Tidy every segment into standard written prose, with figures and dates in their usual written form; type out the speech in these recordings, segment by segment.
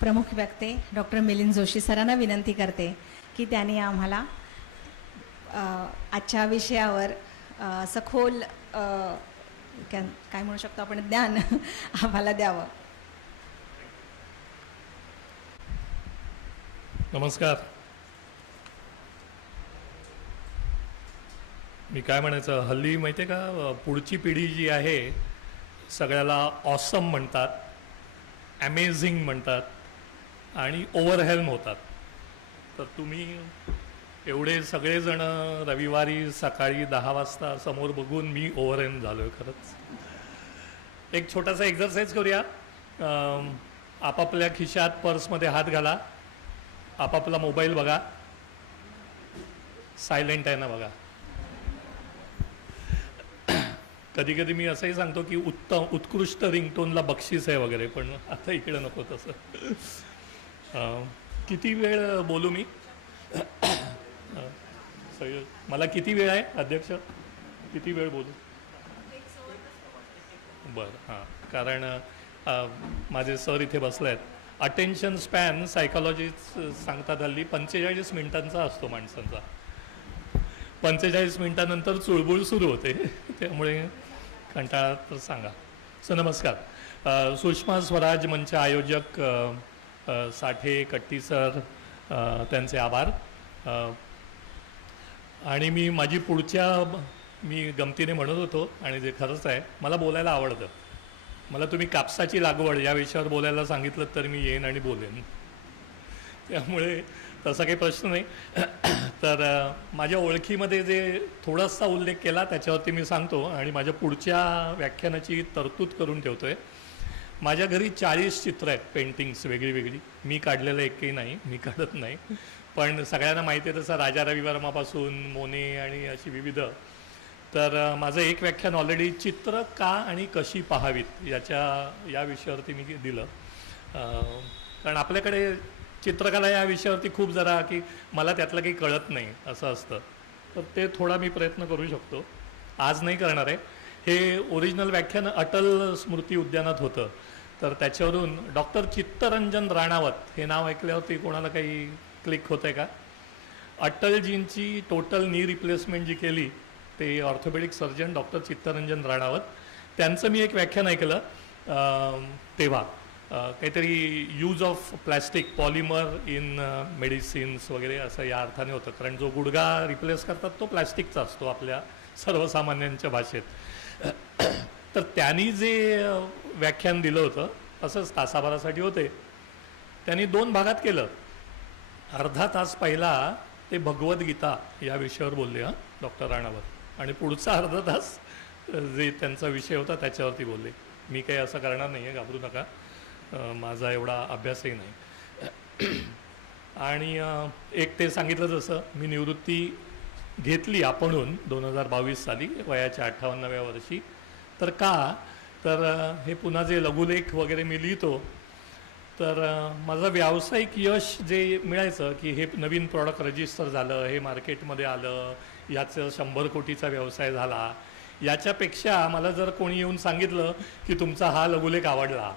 प्रमुख वक्ते डॉक्टर मिलिंद जोशी सरांना विनंती करते की त्यांनी आम्हाला आजच्या विषयावर सखोल काय म्हणू शकतो आपण ज्ञान आम्हाला द्यावं. नमस्कार. मी काय म्हणायचं, हल्ली माहिती आहे का, पुढची पिढी जी आहे सगळ्याला ऑसम म्हणतात, अमेझिंग म्हणतात आणि ओव्हरहेल्म होतात. तर तुम्ही एवढे सगळेजण रविवारी सकाळी 10 वाजता समोर बघून मी ओव्हरहेल्म झालो आहे खरंच. एक छोटासा एक्झरसाईज करूया. आपापल्या खिशात पर्समध्ये हात घाला, आपापला मोबाईल बघा, सायलेंट आहे ना बघा. कधी कधी मी असंही सांगतो की उत्कृष्ट रिंगटोनला बक्षीस आहे वगैरे, पण आता इकडे नको तसं. किती वेळ बोलू मी? मला किती वेळ आहे अध्यक्ष? किती वेळ बोलू? बरं, हां. कारण माझे सर इथे बसले आहेत. अटेन्शन स्पॅन सायकॉलॉजीच सांगतात हल्ली 45 मिनिटांचा असतो माणसांचा. 45 मिनिटानंतर चुळबुळ सुरू होते. त्यामुळे कंटाळा तर सांगा. नमस्कार. सुषमा स्वराज मंच आयोजक साठे कट्टी सर, त्यांचे आभार. आणि मी गमतीने म्हणत होतो आणि जे खरंच आहे, मला बोलायला आवडतं. मला तुम्ही कापसाची लागवड या विषयावर बोलायला सांगितलं तर मी येईन आणि बोलेन, त्यामुळे तसा काही प्रश्न नाही. तर माझ्या ओळखीमध्ये जे थोडासा उल्लेख केला त्याच्यावरती मी सांगतो आणि माझ्या पुढच्या व्याख्यानाची तरतूद करून ठेवतो आहे. माझ्या घरी 40 चित्र आहेत, पेंटिंग्स वेगळी वेगळी. मी काढलेलं एकही नाही, मी काढत नाही. पण सगळ्यांना माहिती आहे तसं राजा रवी वर्मापासून मोने आणि अशी विविध. तर माझं एक व्याख्यान ऑलरेडी चित्र का आणि कशी पाहावीत या विषयावरती मी दिलं. कारण आपल्याकडे चित्रकला या विषयावरती खूप जरा की मला त्यातलं काही कळत नाही असं असतं. तर ते थोडा मी प्रयत्न करू शकतो. आज नाही करणार आहे. हे ओरिजिनल व्याख्यान अटल स्मृती उद्यानात होतं. तर त्याच्यावरून डॉक्टर चित्तरंजन राणावत हे नाव ऐकल्यावरती कोणाला काही क्लिक होतं आहे का? अटलजींची टोटल नी रिप्लेसमेंट जी केली ते orthopaedic surgeon doctor Chitranjan Ranawat, त्यांचं मी एक व्याख्यान ऐकलं तेव्हा. काहीतरी use of plastic polymer in medicines वगैरे असं या अर्थाने होतं. कारण जो गुडघा रिप्लेस करतात तो प्लॅस्टिकचा असतो आपल्या सर्वसामान्यांच्या भाषेत. तर त्यांनी जे व्याख्यान दिलं होतं असंच तासाभरासाठी होते. त्यांनी 2 भागात केलं. अर्धा तास पहिला ते भगवद्गीता या विषयावर बोलले डॉक्टर राणावत, आणि पुढचा अर्धा तास जे त्यांचा विषय होता त्याच्यावरती बोलले. मी काही असं करणार नाही आहे, घाबरू नका, माझा एवढा अभ्यासही नाही. आणि एक ते सांगितलं जसं मी निवृत्ती घेतली आपणहून 2022 साली वयाच्या 58व्या वर्षी. तर का तर हे पुन्हा जे लघुलेख वगैरे मी लिहितो, तर माझं व्यावसायिक यश जे मिळायचं की हे नवीन प्रॉडक्ट रजिस्टर झालं, हे मार्केटमध्ये आलं, याचं 100 कोटीचा व्यवसाय झाला, याच्यापेक्षा मला जर कोणी येऊन सांगितलं की तुमचा हा लघुलेख आवडला,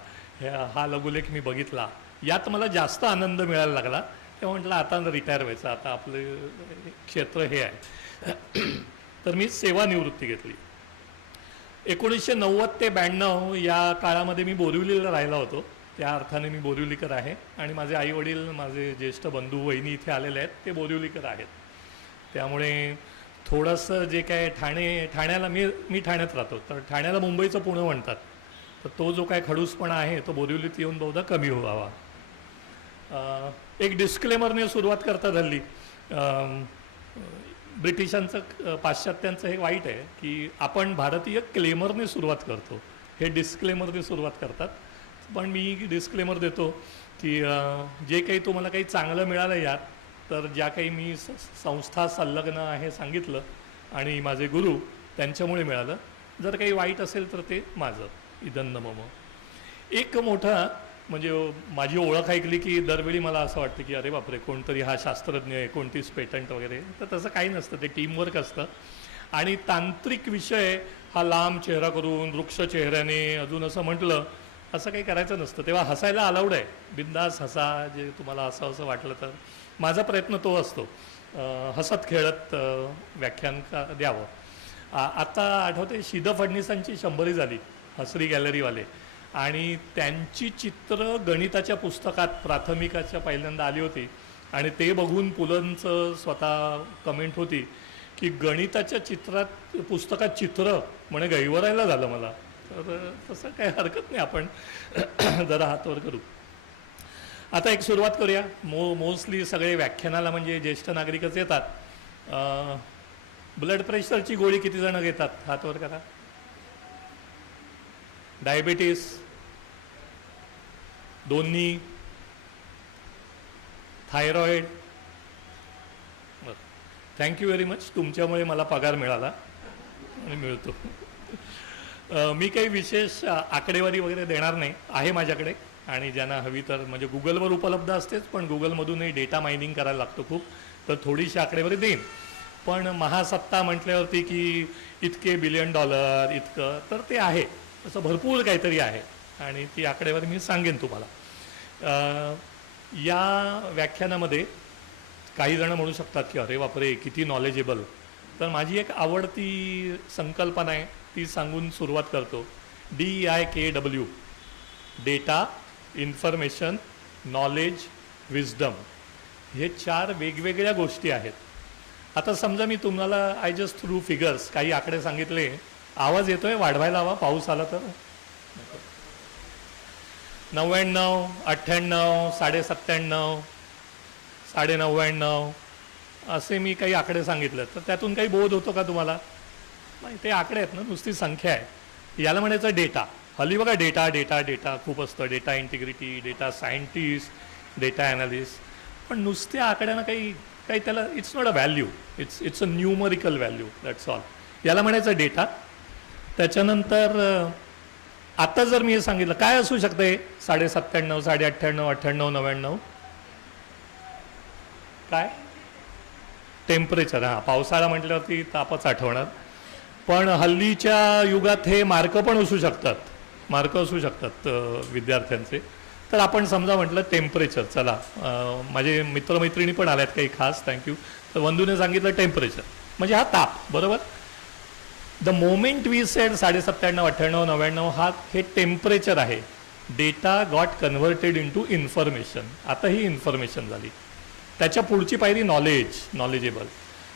हा लघुलेख मी बघितला, यात मला जास्त आनंद मिळायला लागला. तेव्हा म्हटलं आता रिटायर व्हायचं, आता आपलं क्षेत्र हे आहे. तर मी सेवानिवृत्ती घेतली. 1990 ते 92 या काळामध्ये मी बोरिवलीला राहिला होतो. त्या अर्थाने मी बोरिवलीकर आहे. आणि माझे आईवडील, माझे ज्येष्ठ बंधू वहिनी इथे आलेले आहेत, ते बोरिवलीकर आहेत. त्यामुळे थोडंसं जे काय ठाण्याला मी ठाण्यात राहतो, तर ठाण्याला मुंबईचं पुणं म्हणतात. तर तो जो काय खडूसपणा आहे तो बोरिवलीत येऊन बहुधा कमी व्हावा. एक डिस्क्लेमरने सुरुवात करतात हल्ली. ब्रिटिशांचं, पाश्चात्यांचं हे वाईट आहे की आपण भारतीय क्लेमरने सुरुवात करतो, हे डिस्क्लेमरने सुरुवात करतात. पण मी डिस्क्लेमर देतो की जे काही तुम्हाला काही चांगलं मिळालं यात, तर ज्या काही मी संस्था संलग्न आहे सांगितलं आणि माझे गुरु त्यांच्यामुळे मिळालं. जर काही वाईट असेल तर ते माझं इदन्न मम. एक मोठा म्हणजे माझी ओळख ऐकली की दरवेळी मला असं वाटतं की अरे बापरे, कोणतरी हा शास्त्रज्ञ आहे, कोणतीच पेटंट वगैरे. तर तसं काही नसतं, ते टीमवर्क असतं. आणि तांत्रिक विषय हा लांब चेहरा करून वृक्ष चेहऱ्याने अजून असं म्हटलं असं काही करायचं नसतं. तेव्हा हसायला अलाउड आहे, बिंदास हसा, जे तुम्हाला असं वाटलं तर. माझा प्रयत्न तो असतो, हसत खेळत व्याख्यान द्यावं. आता आठवते शीद फडणीसांची 100री झाली, हसरी गॅलरीवाले, आणि त्यांची चित्र गणिताच्या पुस्तकात प्राथमिकाच्या पहिल्यांदा आली होती. आणि ते बघून पुलंचं स्वतः कमेंट होती की गणिताच्या पुस्तकात चित्र म्हणे गैवरायला झालं मला. तर तसं काही हरकत नाही, आपण जरा हातवर करू. आता एक सुरुवात करूया. मोस्टली सगळे व्याख्यानाला म्हणजे ज्येष्ठ नागरिकच येतात. ब्लड प्रेशरची गोळी किती जण घेतात? हातवर करा. डायबिटीस? दोन्ही? थायरॉइड? थँक्यू व्हेरी मच, तुमच्यामुळे मला पगार मिळाला आणि मिळतो. मी काही विशेष आकडेवारी वगैरे देणार नाही, आहे माझ्याकडे, आणि ज्यांना हवी तर म्हणजे गुगलवर उपलब्ध असतेच, पण गुगलमधूनही डेटा मायनिंग करायला लागतो खूप, तर थोडीशी आकडेवारी देईन. पण महासत्ता म्हटल्यावरती की इतके $1 बिलियन इतकं, तर ते आहे, असं भरपूर काहीतरी आहे, आणि ती आकडेवारी मी सांगेन तुम्हाला. या व्याख्यानामध्ये काही जण म्हणू शकतात की अरे बापरे किती नॉलेजेबल. तर माझी एक आवडती संकल्पना आहे, ती सांगून सुरुवात करतो. DIKW, data, information, knowledge, wisdom. हे 4 वेगवेगळ्या गोष्टी आहेत. आता समजा मी तुम्हाला आय जस्ट थ्रू फिगर्स काही आकडे सांगितले. आवाज येतोय? वाढवायला हवा, पाऊस आला तर. 99, 98, 97, 99.5 असे मी काही आकडे सांगितले. तर त्यातून काही बोध होतो का तुम्हाला? नाही, ते आकडे आहेत ना, नुसती संख्या आहे. याला म्हणायचं डेटा. हल्ली बघा डेटा डेटा डेटा खूप असतं. Data integrity, data scientist, data analyst. पण नुसत्या आकड्यांना काही त्याला it's not a value, it's a numerical value, that's all. याला म्हणायचं डेटा. त्याच्यानंतर आता जर मी हे सांगितलं काय असू शकते? 97, 98, 98, 99. काय? टेम्परेचर. हां, पावसाळा म्हटल्यावरती तापच आठवणार. पण हल्लीच्या युगात हे मार्क पण असू शकतात, मार्क असू शकतात विद्यार्थ्यांचे. तर आपण समजा म्हटलं टेम्परेचर. चला, माझे मित्रमैत्रिणी पण आल्यात काही खास, थँक्यू. तर वंदूने सांगितलं टेम्परेचर म्हणजे हा ताप, बरोबर. द मोमेंट वी सेड 97, 98, 99 हे टेम्परेचर आहे. Data got converted into information. आता ही इन्फॉर्मेशन झाली. त्याच्या पुढची पायरी नॉलेजेबल.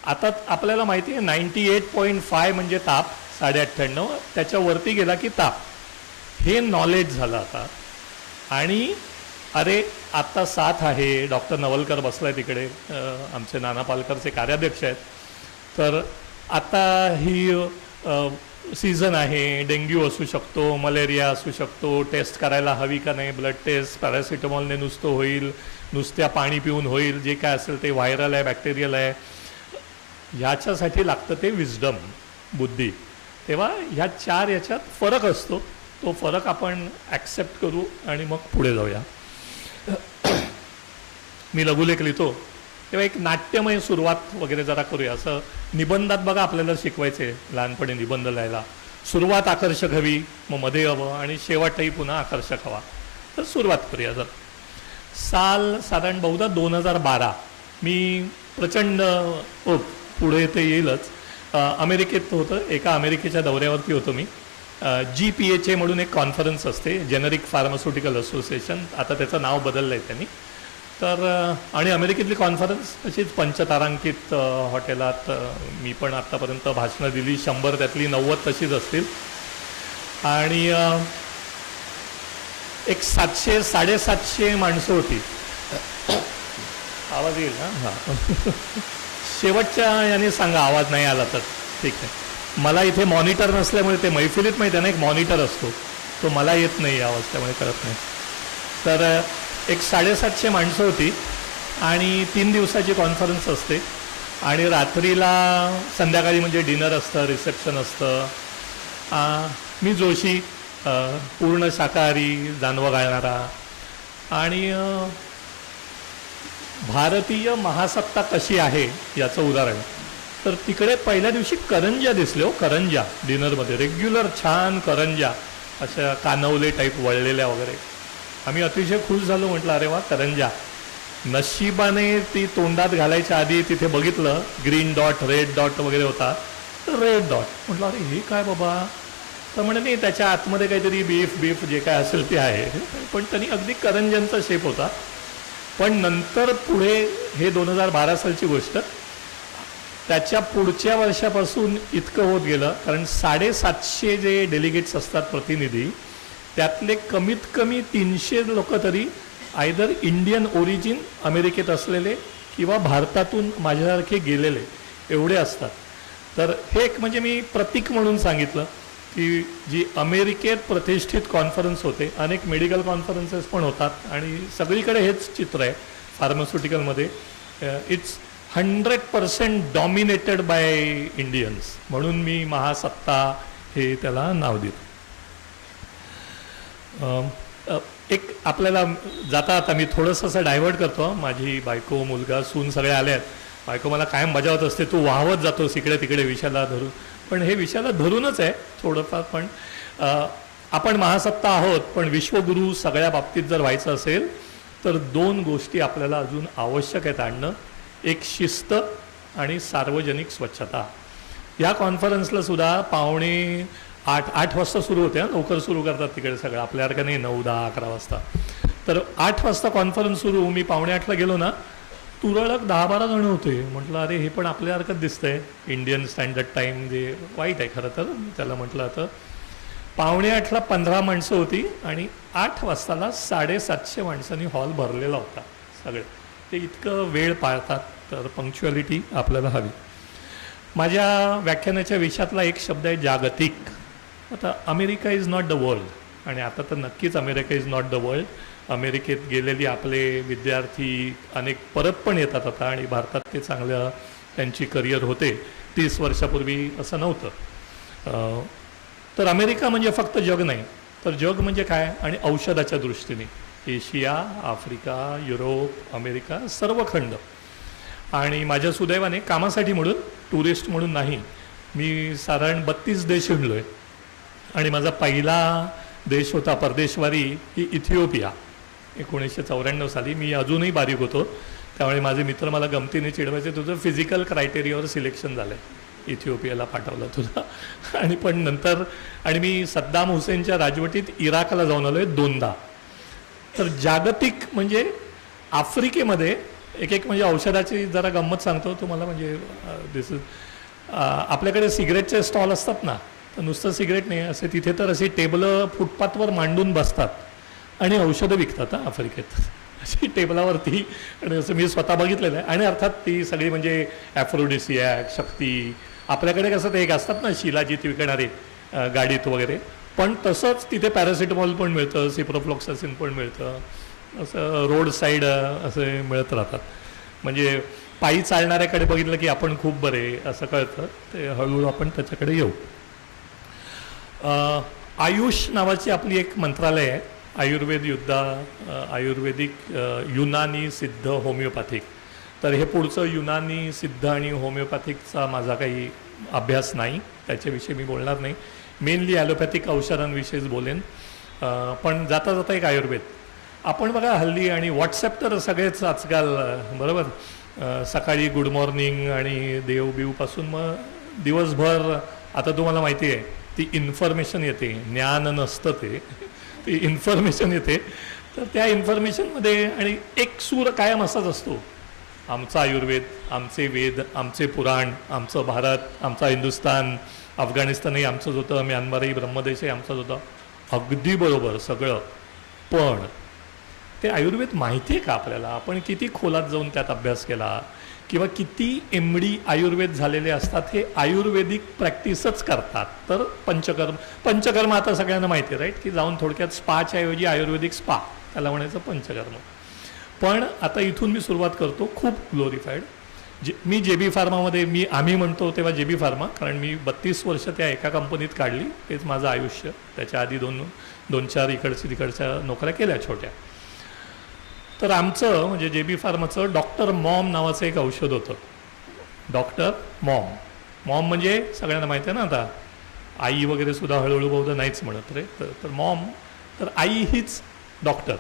आता आपल्याला माहिती आहे 98.5 म्हणजे ताप, 98, त्याच्यावरती गेला की ताप. हे नॉलेज झालं आता. आणि अरे आत्ता 7 आहे. डॉक्टर नवलकर बसलाय तिकडे, आमचे नाना पालकरचे कार्याध्यक्ष आहेत. तर आता ही सीझन आहे, डेंग्यू असू शकतो, मलेरिया असू शकतो. टेस्ट करायला हवी का नाही? ब्लड टेस्ट पॅरासिटामॉलने नुसतं होईल, नुसत्या पाणी पिऊन होईल, जे काय असेल ते व्हायरल आहे, बॅक्टेरियल आहे. ह्याच्यासाठी लागतं ते विजडम, बुद्धी. तेव्हा ह्या 4 याच्यात फरक असतो. तो फरक आपण ॲक्सेप्ट करू आणि मग पुढे जाऊया. मी लघुलेख लिहितो तेव्हा एक नाट्यमय सुरुवात वगैरे जरा करूया. असं निबंधात बघा आपल्याला शिकवायचे लहानपणी निबंध लिहायला. सुरुवात आकर्षक हवी, मग मध्ये हवं, आणि शेवटही पुन्हा आकर्षक हवा. तर सुरुवात करूया. जर साल साधारण बहुधा 2012 मी प्रचंड पुढे ते येईलच, अमेरिकेत होतं. एका अमेरिकेच्या दौऱ्यावरती होतो मी. GPHA म्हणून एक कॉन्फरन्स असते, जेनेरिक फार्मास्युटिकल असोसिएशन. आता त्याचं नाव बदललं आहे त्यांनी. तर आणि अमेरिकेतली कॉन्फरन्स अशीच पंचतारांकित हॉटेलात. मी पण आत्तापर्यंत भाषणं दिली, 100 त्यातली 90 तशीच असतील. आणि एक 700-750 माणसं होती. आवाज येईल ना? हां. शेवटच्या याने सांगा आवाज नाही आला तर. ठीक आहे. मला इथे मॉनिटर नसल्यामुळे, ते मैफिलीत माहिती आहे ना एक मॉनिटर असतो, तो मला येत नाही आवाज, त्यामुळे कळत नाही. तर एक 750 माणसं होती आणि 3 दिवसाची कॉन्फरन्स असते. आणि रात्रीला संध्याकाळी म्हणजे डिनर असतं, रिसेप्शन असतं. मी जोशी, पूर्ण शाकाहारी, जानवं गाळणारा. आणि भारतीय महासत्ता कशी आहे याचं उदाहरण. तर तिकडे पहिल्या दिवशी करंजा दिसले हो, करंजा डिनरमध्ये, रेग्युलर छान करंजा. अशा कानवले टाईप वळलेल्या वगैरे. आम्ही अतिशय खुश झालो, म्हटलं अरे वा करंजा. नशिबाने ती तोंडात घालायच्या आधी तिथे बघितलं ग्रीन डॉट रेड डॉट वगैरे होता, तर रेड डॉट. म्हटलं अरे हे काय बाबा. तर म्हणे नाही त्याच्या आतमध्ये काहीतरी बीफ जे काय असेल ते आहे, पण त्यांनी अगदी करंजांचा शेप होता. पण नंतर पुढे हे 2012 सालची गोष्ट, त्याच्या पुढच्या वर्षापासून इतकं होत गेलं, कारण 750 जे डेलिगेट्स असतात प्रतिनिधी, त्यातले कमीत कमी 300 लोक तरी आयदर इंडियन ओरिजिन अमेरिकेत असलेले किंवा भारतातून माझ्यासारखे गेलेले एवढे असतात. तर हे एक म्हणजे मी प्रतीक म्हणून सांगितलं की जी अमेरिकेत प्रतिष्ठित कॉन्फरन्स होते, अनेक मेडिकल कॉन्फरन्सेस पण होतात आणि सगळीकडे हेच चित्र आहे फार्मास्युटिकलमध्ये. इट्स 100% डॉमिनेटेड बाय इंडियन्स, म्हणून मी महासत्ता हे त्याला नाव दिलं. एक आपल्याला जाता आता मी थोडंसं असं डायव्हर्ट करतो. माझी बायको मुलगा सून सगळे आले आहेत. बायको मला कायम बजावत असते, तू वाहवत जातोस इकडे तिकडे विषयाला धरून. पण हे विषयाला धरूनच आहे थोडंफार. पण आपण महासत्ता आहोत, पण विश्वगुरू सगळ्या बाबतीत जर व्हायचं असेल तर 2 गोष्टी आपल्याला अजून आवश्यक आहेत आणणं. एक शिस्त आणि सार्वजनिक स्वच्छता. या कॉन्फरन्सला सुद्धा 7:45-8 वाजता सुरू होते. लवकर सुरू करतात तिकडे सगळं, आपल्यासारखं नाही 9, 10, 11 वाजता. तर 8 वाजता कॉन्फरन्स सुरू, मी 7:45ला गेलो ना, तुरळक 10-12 जण होते. म्हटलं अरे हे पण आपल्यासारखंच दिसतंय, इंडियन स्टँडर्ड टाईम जे वाईट आहे खरं तर त्याला म्हटलं. आता 7:45ला 15 माणसं होती आणि 8 वाजताला 750 माणसांनी हॉल भरलेला होता सगळे. ते इतकं वेळ पाळतात, तर पंक्च्युअलिटी आपल्याला हवी. माझ्या व्याख्यानाच्या विषयातला एक शब्द आहे जागतिक. आता America is not the world, आणि आता तर नक्कीच America is not the world. अमेरिकेत गेलेली आपले विद्यार्थी अनेक परत पण येतात आता, आणि भारतात ते चांगलं त्यांची करिअर होते. 30 वर्षापूर्वी असं नव्हतं. तर अमेरिका म्हणजे फक्त जग नाही, तर जग म्हणजे काय, आणि औषधाच्या दृष्टीने एशिया, आफ्रिका, युरोप, अमेरिका, सर्व खंड. आणि माझ्या सुदैवाने कामासाठी म्हणून, टुरिस्ट म्हणून नाही, मी साधारण 32 देश हिंडलो आहे. आणि माझा पहिला देश होता परदेशवारी ही इथिओपिया. 1994 साली. मी अजूनही बारीक होतो, त्यामुळे माझे मित्र मला गमतीने चिडवायचे, तुझं फिजिकल क्रायटेरियावर सिलेक्शन झालं आहे, इथिओपियाला पाठवलं तुला. आणि पण नंतर, आणि मी सद्दाम हुसेनच्या राजवटीत इराकला जाऊन आलो आहे 2दा. तर जागतिक म्हणजे आफ्रिकेमध्ये एक म्हणजे औषधाची जरा गंमत सांगतो तुम्हाला. म्हणजे दिस इज, आपल्याकडे सिगरेटचे स्टॉल असतात ना, तर नुसतं सिगरेट नाही, असे तिथे तर अशी टेबलं फुटपाथवर मांडून बसतात आणि औषधं विकतात आफ्रिकेत, अशी टेबलावरती. आणि असं मी स्वतः बघितलेलं आहे. आणि अर्थात ती सगळी म्हणजे ॲफ्रोडिसियाक, शक्ती. आपल्याकडे कसं ते एक असतात ना शिलाजीत विकणारे गाडीत वगैरे, पण तसंच तिथे पॅरासिटामॉल पण मिळतं, सिप्रोफ्लॉक्सासिन पण मिळतं, असं रोड साईड असे मिळत राहतात. म्हणजे पायी चालणाऱ्याकडे बघितलं की आपण खूप बरे असं कळतं. ते हळूहळू आपण त्याच्याकडे येऊ. आयुष नावाची आपली एक मंत्रालय आहे, आयुर्वेद आयुर्वेदिक युनानी सिद्ध होमिओपॅथिक. तर हे पुढचं युनानी सिद्ध आणि होमिओपॅथिकचा माझा काही अभ्यास नाही, त्याच्याविषयी मी बोलणार नाही. मेनली ॲलोपॅथिक औषधांविषयीच बोलेन. पण जाता जाता एक आयुर्वेद. आपण बघा हल्ली, आणि व्हॉट्सॲप तर सगळेच आजकाल, बरोबर, सकाळी गुड मॉर्निंग आणि देवबिवपासून मग दिवसभर आता तुम्हाला माहिती आहे ती इन्फॉर्मेशन येते, ज्ञान नसतं ते, ती इन्फॉर्मेशन येते. तर त्या इन्फॉर्मेशनमध्ये आणि एक सूर कायम असाच असतो, आमचा आयुर्वेद, आमचे वेद, आमचे पुराण, आमचं भारत, आमचा हिंदुस्तान, अफगाणिस्तानही आमचंच होतं, म्यानमारही ब्रह्मदेशही आमचंच होतं. अगदी बरोबर सगळं. पण ते आयुर्वेद माहिती आहे का आपल्याला? आपण किती खोलात जाऊन त्यात अभ्यास केला, किंवा किती MD आयुर्वेद झालेले असतात हे आयुर्वेदिक प्रॅक्टिसच करतात. तर पंचकर्म आता सगळ्यांना माहिती आहे, राईट, की जाऊन थोडक्यात स्पाच्या ऐवजी आयुर्वेदिक स्पा, त्याला म्हणायचं पंचकर्म. पण आता इथून मी सुरुवात करतो खूप ग्लोरिफाईड. मी JB फार्मामध्ये, आम्ही म्हणतो तेव्हा JB फार्मा, कारण मी 32 वर्ष त्या एका कंपनीत काढली, तेच माझं आयुष्य. त्याच्या आधी 2-4 इकडच्या तिकडच्या नोकऱ्या केल्या छोट्या. तर आमचं म्हणजे JB फार्माचं डॉक्टर मॉम नावाचं एक औषध होतं. डॉक्टर मॉम म्हणजे सगळ्यांना माहिती आहे ना, आता आई वगैरे सुद्धा हळूहळू बहुधा नाहीच म्हणत रे. तर मॉम, तर आई हीच डॉक्टर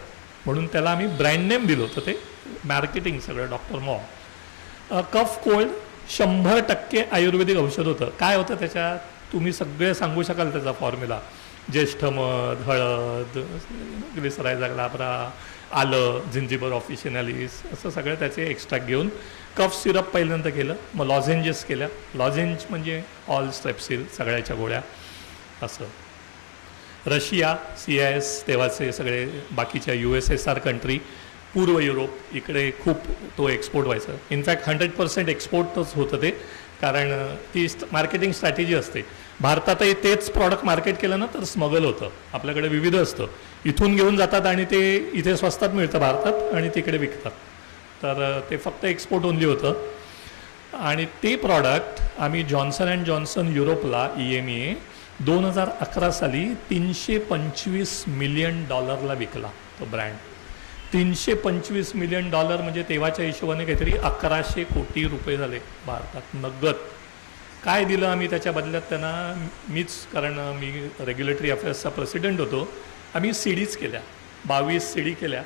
म्हणून त्याला आम्ही ब्रँड नेम दिलं होतं, ते मार्केटिंग सगळं डॉक्टर मॉम. कफ कोल्ड 100% आयुर्वेदिक औषध होतं. काय होतं त्याच्यात तुम्ही सगळे सांगू शकाल त्याचा फॉर्म्युला. ज्येष्ठमध, हळद, ग्लिसरायझा ग्लाब्रा, आलं, जिंजिबर ऑफिशिनालिस, असं सगळं त्याचे एक्स्ट्रॅक्ट घेऊन कफ सिरप पहिल्यांदा केलं, मग लॉझेंजेस केल्या. लॉझेंज म्हणजे ऑल स्ट्रेप्सिल, सगळ्याच्या गोळ्या. असं रशिया, CIS तेव्हाचे सगळे बाकीच्या USSR कंट्री, पूर्व युरोप इकडे खूप तो एक्सपोर्ट व्हायचा. इनफॅक्ट 100% एक्सपोर्टच होतं ते, कारण ती मार्केटिंग स्ट्रॅटेजी असते. भारतातही तेच प्रॉडक्ट मार्केट केलं ना तर स्मगल होतं. आपल्याकडे विविध असतं, इथून घेऊन जातात आणि ते इथे स्वस्तात मिळतं भारतात आणि तिकडे विकतात. तर ते फक्त एक्सपोर्ट ओनली होतं. आणि ते प्रॉडक्ट आम्ही जॉन्सन अँड जॉन्सन युरोपला EMEA 2011 साली $325 मिलियन विकला तो ब्रँड. $325 मिलियन म्हणजे तेव्हाच्या हिशोबाने काहीतरी 1100 कोटी रुपये झाले भारतात नगद. काय दिलं आम्ही त्याच्या बदल्यात त्यांना, मीच, कारण मी रेग्युलेटरी अफेअर्सचा प्रेसिडेंट होतो, आम्ही CDs केल्या, 22 CD केल्या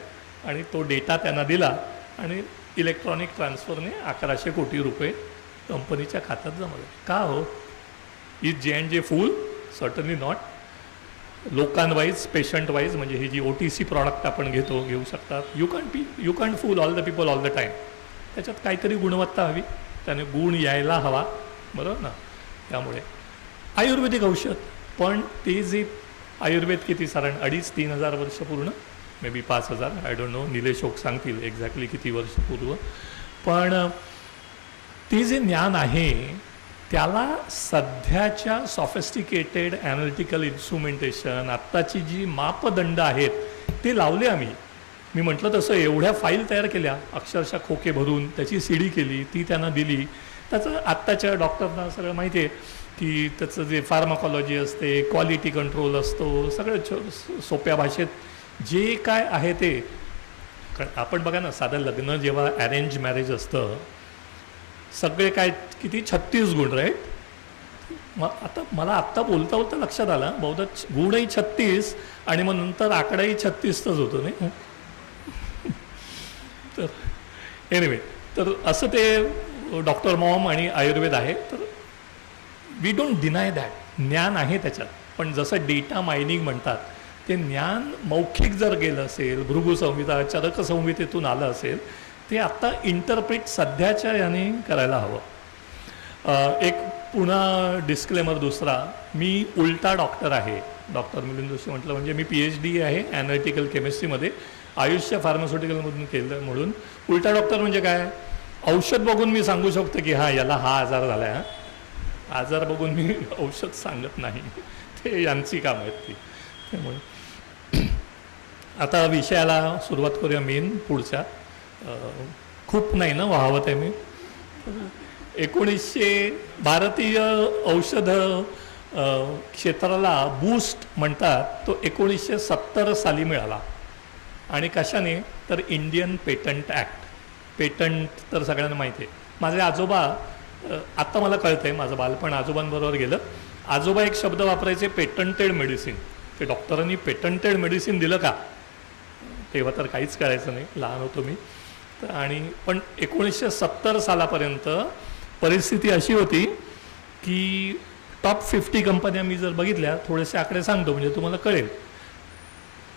आणि तो डेटा त्यांना दिला आणि इलेक्ट्रॉनिक ट्रान्सफरने 1100 कोटी रुपये कंपनीच्या खात्यात जमवले. का हो? Is J&J fool? Certainly not. लोकांवाईज, पेशंट वाईज, म्हणजे ही जी OTC प्रॉडक्ट आपण घेऊ शकतात, you can't fool all the people all the time. त्याच्यात काहीतरी गुणवत्ता हवी, त्याने गुण यायला हवा, बरोबर ना. त्यामुळे आयुर्वेदिक औषध, पण ते जे आयुर्वेद किती, साधारण 2,500-3,000 हजार वर्ष पूर्ण, maybe 5,000, I don't know, Nilesh Oak सांगतील एक्झॅक्टली किती वर्ष पूर्व. पण ते जे ज्ञान आहे त्याला सध्याच्या सॉफिस्टिकेटेड ॲनालिटिकल इन्स्ट्रुमेंटेशन, आत्ताची जी मापदंड आहेत ते लावले आम्ही. मी म्हटलं तसं एवढ्या फाईल तयार केल्या, अक्षरशः खोके भरून त्याची CD केली, ती त्यांना दिली. त्याचं आत्ताच्या डॉक्टरना सगळं माहिती आहे की त्याचं जे फार्माकॉलॉजी असते, क्वालिटी कंट्रोल असतो, सगळं सोप्या भाषेत जे काय आहे ते. आपण बघा ना, साधं लग्न जेव्हा अरेंज मॅरेज असतं, सगळे काय किती 36 गुण, राईट. आता मला आत्ता बोलता बोलता लक्षात आलं, बहुधा गुणही 36 आणि मग नंतर आकडाही 36च होतो नाही. तर एनिवे, तर असं ते डॉक्टर मॉम आणि आयुर्वेद आहे. तर वी डोंट डिनाय दॅट, ज्ञान आहे त्याच्यात. पण जसं डेटा मायनिंग म्हणतात, ते ज्ञान मौखिक जर गेलं असेल, भृगुसंहिता, चरक संहितेतून आलं असेल, ते आता इंटरप्रिट सध्याच्या याने करायला हवं. एक पुन्हा डिस्क्लेमर दुसरा, मी उलटा डॉक्टर आहे. डॉक्टर मिलिंद जोशी म्हटलं म्हणजे मी PhD आहे ॲनालिटिकल केमिस्ट्रीमध्ये, आयुष्य फार्मास्युटिकलमधून केलं म्हणून. उलटा डॉक्टर म्हणजे काय? औषध बघून मी सांगू शकतो की हां याला हा आजार झाला आहे, आजार बघून मी औषध सांगत नाही, ते यांची कामं आहेत ती. त्यामुळे आता विषयाला सुरुवात करूया मेन पुढच्या. खूप नाही ना वाहवत आहे मी. 1900 भारतीय औषध क्षेत्राला बूस्ट म्हणतात, तो 1970 साली मिळाला. आणि कशाने? तर इंडियन पेटंट ॲक्ट. पेटंट तर सगळ्यांना माहिती आहे. माझे आजोबा, आत्ता मला कळतं आहे, माझं बालपण आजोबांबरोबर गेलं. आजोबा एक शब्द वापरायचे, पेटंटेड मेडिसिन. ते डॉक्टरांनी पेटंटेड मेडिसिन दिलं का? तेव्हा तर काहीच कळायचं नाही, लहान होतो मी. आणि पण 1970 सालापर्यंत परिस्थिती अशी होती की टॉप 50 कंपन्या मी जर बघितल्या, थोडेसे आकडे सांगतो म्हणजे तुम्हाला कळेल.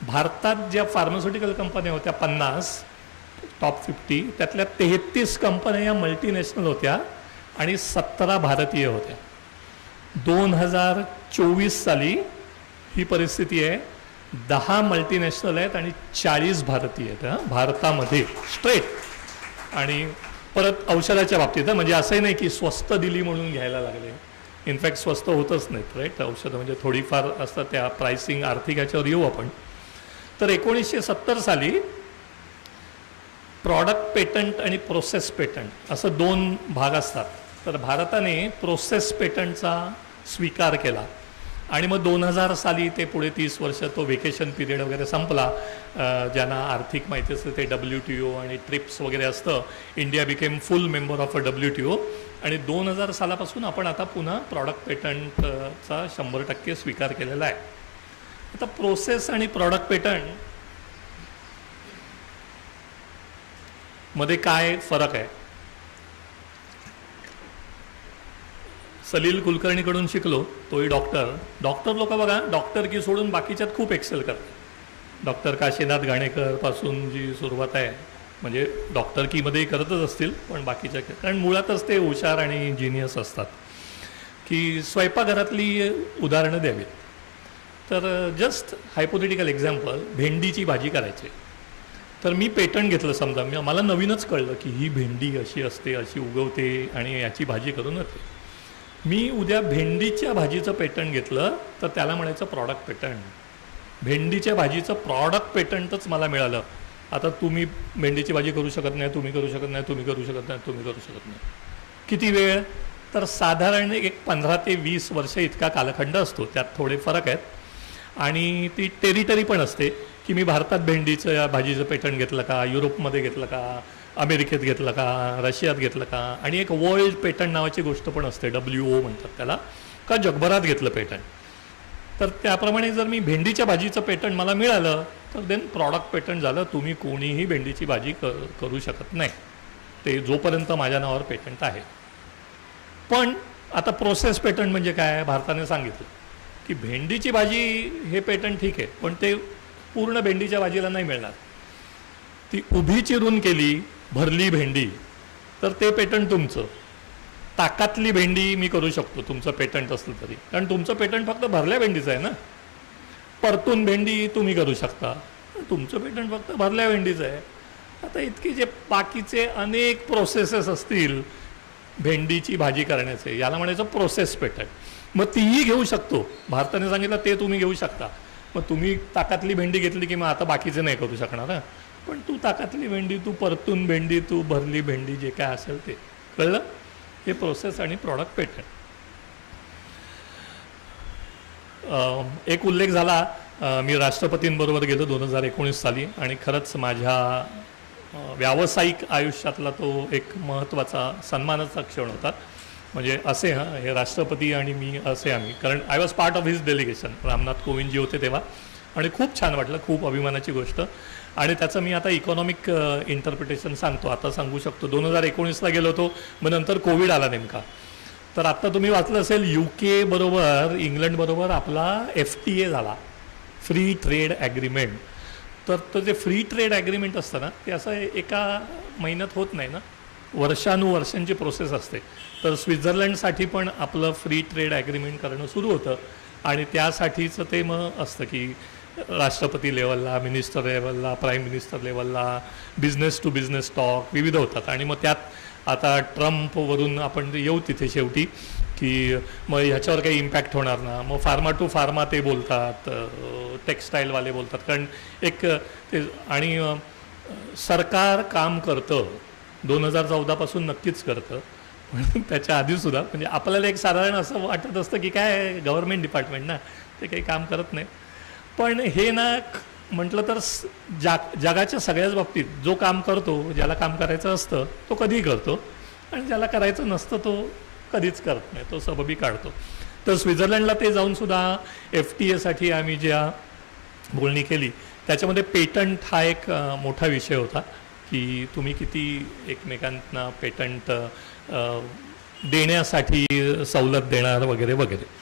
भारतात ज्या फार्मास्युटिकल कंपन्या होत्या 50 टॉप 50, त्यातल्या 33 कंपन्या या मल्टीनॅशनल होत्या आणि 17 भारतीय होत्या. 2024 साली ही परिस्थिती आहे, 10 मल्टीनॅशनल आहेत आणि 40 भारतीय आहेत भारतामध्ये स्ट्रेट. आणि परत औषधाच्या बाबतीत म्हणजे असंही नाही की स्वस्त दिली म्हणून घ्यायला लागले, इनफॅक्ट स्वस्त होतच नाहीत, राईट. औषधं म्हणजे थोडीफार असतात, त्या प्राइसिंग आर्थिक याच्यावर येऊ आपण. तर 1970 साली प्रॉडक्ट पेटंट आणि प्रोसेस पेटंट असं 2 भाग असतात. तर भारताने प्रोसेस पेटंटचा स्वीकार केला आणि मग 2000 साली ते पुढे 30 वर्ष तो व्हेकेशन पिरियड वगैरे संपला. ज्यांना आर्थिक माहिती असतं ते WTO आणि ट्रिप्स वगैरे असतं. India became full member of WTO आणि 2000 सालापासून आपण आता पुन्हा प्रॉडक्ट पेटंटचा 100% स्वीकार केलेला आहे. आता प्रोसेस आणि प्रॉडक्ट पेटंट मध्ये काय फरक आहे? सलील कुलकर्णीकडून शिकलो, तोही डॉक्टर लोक बघा, डॉक्टर की सोडून बाकीच्यात खूप एक्सेल करतात. डॉक्टर काशीनाथ घाणेकर पासून जी सुरुवात आहे, म्हणजे डॉक्टर कीमध्येही करतच असतील, पण बाकीच्या कारण मुळातच ते हुशार आणि जिनियस असतात. की स्वयंपाकघरातली उदाहरणं द्यावीत. तर जस्ट हायपोथेटिकल एक्झाम्पल, भेंडीची भाजी करायची. तर मी पेटंट घेतलं समजा, मला नवीनच कळलं की ही भेंडी अशी असते, अशी उगवते आणि याची भाजी करून होते. मी उद्या भेंडीच्या भाजीचं पेटंट घेतलं तर त्याला म्हणायचं प्रॉडक्ट पेटंट. भेंडीच्या भाजीचं प्रॉडक्ट पेटंटच मला मिळालं. आता तुम्ही भेंडीची भाजी करू शकत नाही, तुम्ही करू शकत नाही, तुम्ही करू शकत नाही, तुम्ही करू शकत नाही. किती वेळ? तर साधारण एक 15 ते 20 वर्ष इतका कालखंड असतो. त्यात थोडे फरक आहेत आणि ती टेरिटरी पण असते की मी भारतात भेंडीचं भाजीचं पेटंट घेतलं का, युरोपमध्ये घेतलं का, अमेरिकेत घेतलं का, रशियात घेतलं का, आणि एक वर्ल्ड पेटंट नावाची गोष्ट पण असते, WO म्हणतात त्याला, का जगभरात घेतलं पेटंट. तर त्याप्रमाणे जर मी भेंडीच्या भाजीचं पेटंट मला मिळालं तर देन प्रॉडक्ट पेटंट झालं. तुम्ही कोणीही भेंडीची भाजी करू शकत नाही ते जोपर्यंत माझ्या नावावर पेटंट आहे. पण आता प्रोसेस पेटंट म्हणजे काय? भारताने सांगितलं की भेंडीची भाजी हे पेटंट ठीक आहे, पण ते पूर्ण भेंडीच्या भाजीला नाही मिळणार. ती उभी चिरून केली, भरली भेंडी, तर ते पेटंट तुमचं. ताकातली भेंडी मी करू शकतो तुमचं पेटंट असलं तरी, कारण तुमचं पेटंट फक्त भरल्या भेंडीचं आहे ना. परतून भेंडी तुम्ही करू शकता, तुमचं पेटंट फक्त भरल्या भेंडीचं आहे. आता इतकी जे बाकीचे अनेक प्रोसेसेस असतील भेंडीची भाजी करण्याचे, याला म्हणायचं प्रोसेस पेटंट. मग तीही घेऊ शकतो. भारताने सांगितलं ते तुम्ही घेऊ शकता. मग तुम्ही ताकातली भेंडी घेतली की मग आता बाकीचे नाही करू शकणार ना. पण तू ताकातली भेंडी, तू परतून भेंडी, तू भरली भेंडी, जे काय असेल ते कळलं. हे प्रोसेस आणि प्रॉडक्ट पेटंट. एक उल्लेख झाला, मी राष्ट्रपतींबरोबर गेलो 2019 साली आणि खरंच माझ्या व्यावसायिक आयुष्यातला तो एक महत्त्वाचा सन्मानाचा क्षण होता. म्हणजे असे हे राष्ट्रपती आणि मी असे आम्ही, कारण I was part of his delegation. Ramnath कोविंदजी होते तेव्हा आणि खूप छान वाटलं, खूप अभिमानाची गोष्ट. आणि त्याचं मी आता इकॉनॉमिक इंटरप्रिटेशन सांगतो, आता सांगू शकतो. 2019ला गेलो होतो, मग नंतर कोविड आला नेमका. तर आत्ता तुम्ही वाचलं असेल UK बरोबर, इंग्लंड बरोबर आपला FTA झाला, फ्री ट्रेड ॲग्रीमेंट. तर तो जे फ्री ट्रेड ॲग्रीमेंट असतं ना, ते असं एका महिन्यात होत नाही ना, वर्षानुवर्षांची प्रोसेस असते. तर स्वित्झर्लंडसाठी पण आपलं फ्री ट्रेड ॲग्रीमेंट करणं सुरू होतं आणि त्यासाठीचं ते मग असतं की राष्ट्रपती लेवलला, मिनिस्टर लेवलला, प्राईम मिनिस्टर लेवलला बिझनेस टू बिझनेस टॉक विविध होतात. आणि मग त्यात आता ट्रम्पवरून आपण येऊ तिथे शेवटी की मग ह्याच्यावर काही इम्पॅक्ट होणार ना. मग फार्मा टू फार्मा ते बोलतात, टेक्स्टाईलवाले बोलतात, कारण एक ते. आणि सरकार काम करतं 2014पासून नक्कीच करतं, पण त्याच्या आधीसुद्धा म्हणजे आपल्याला एक साधारण असं वाटत असतं की काय गव्हर्मेंट डिपार्टमेंट ना, ते काही काम करत नाही. पण हे ना म्हटलं तर जगाच्या सगळ्याच बाबतीत जो काम करतो, ज्याला काम करायचं असतं तो कधीही करतो, आणि ज्याला करायचं नसतं तो कधीच करत नाही, तो सबबी काढतो. तर स्वित्झर्लंडला ते जाऊनसुद्धा FTA आम्ही ज्या बोलणी केली त्याच्यामध्ये पेटंट हा एक मोठा विषय होता की तुम्ही किती एकमेकांना पेटंट देण्यासाठी सवलत देणार वगैरे वगैरे.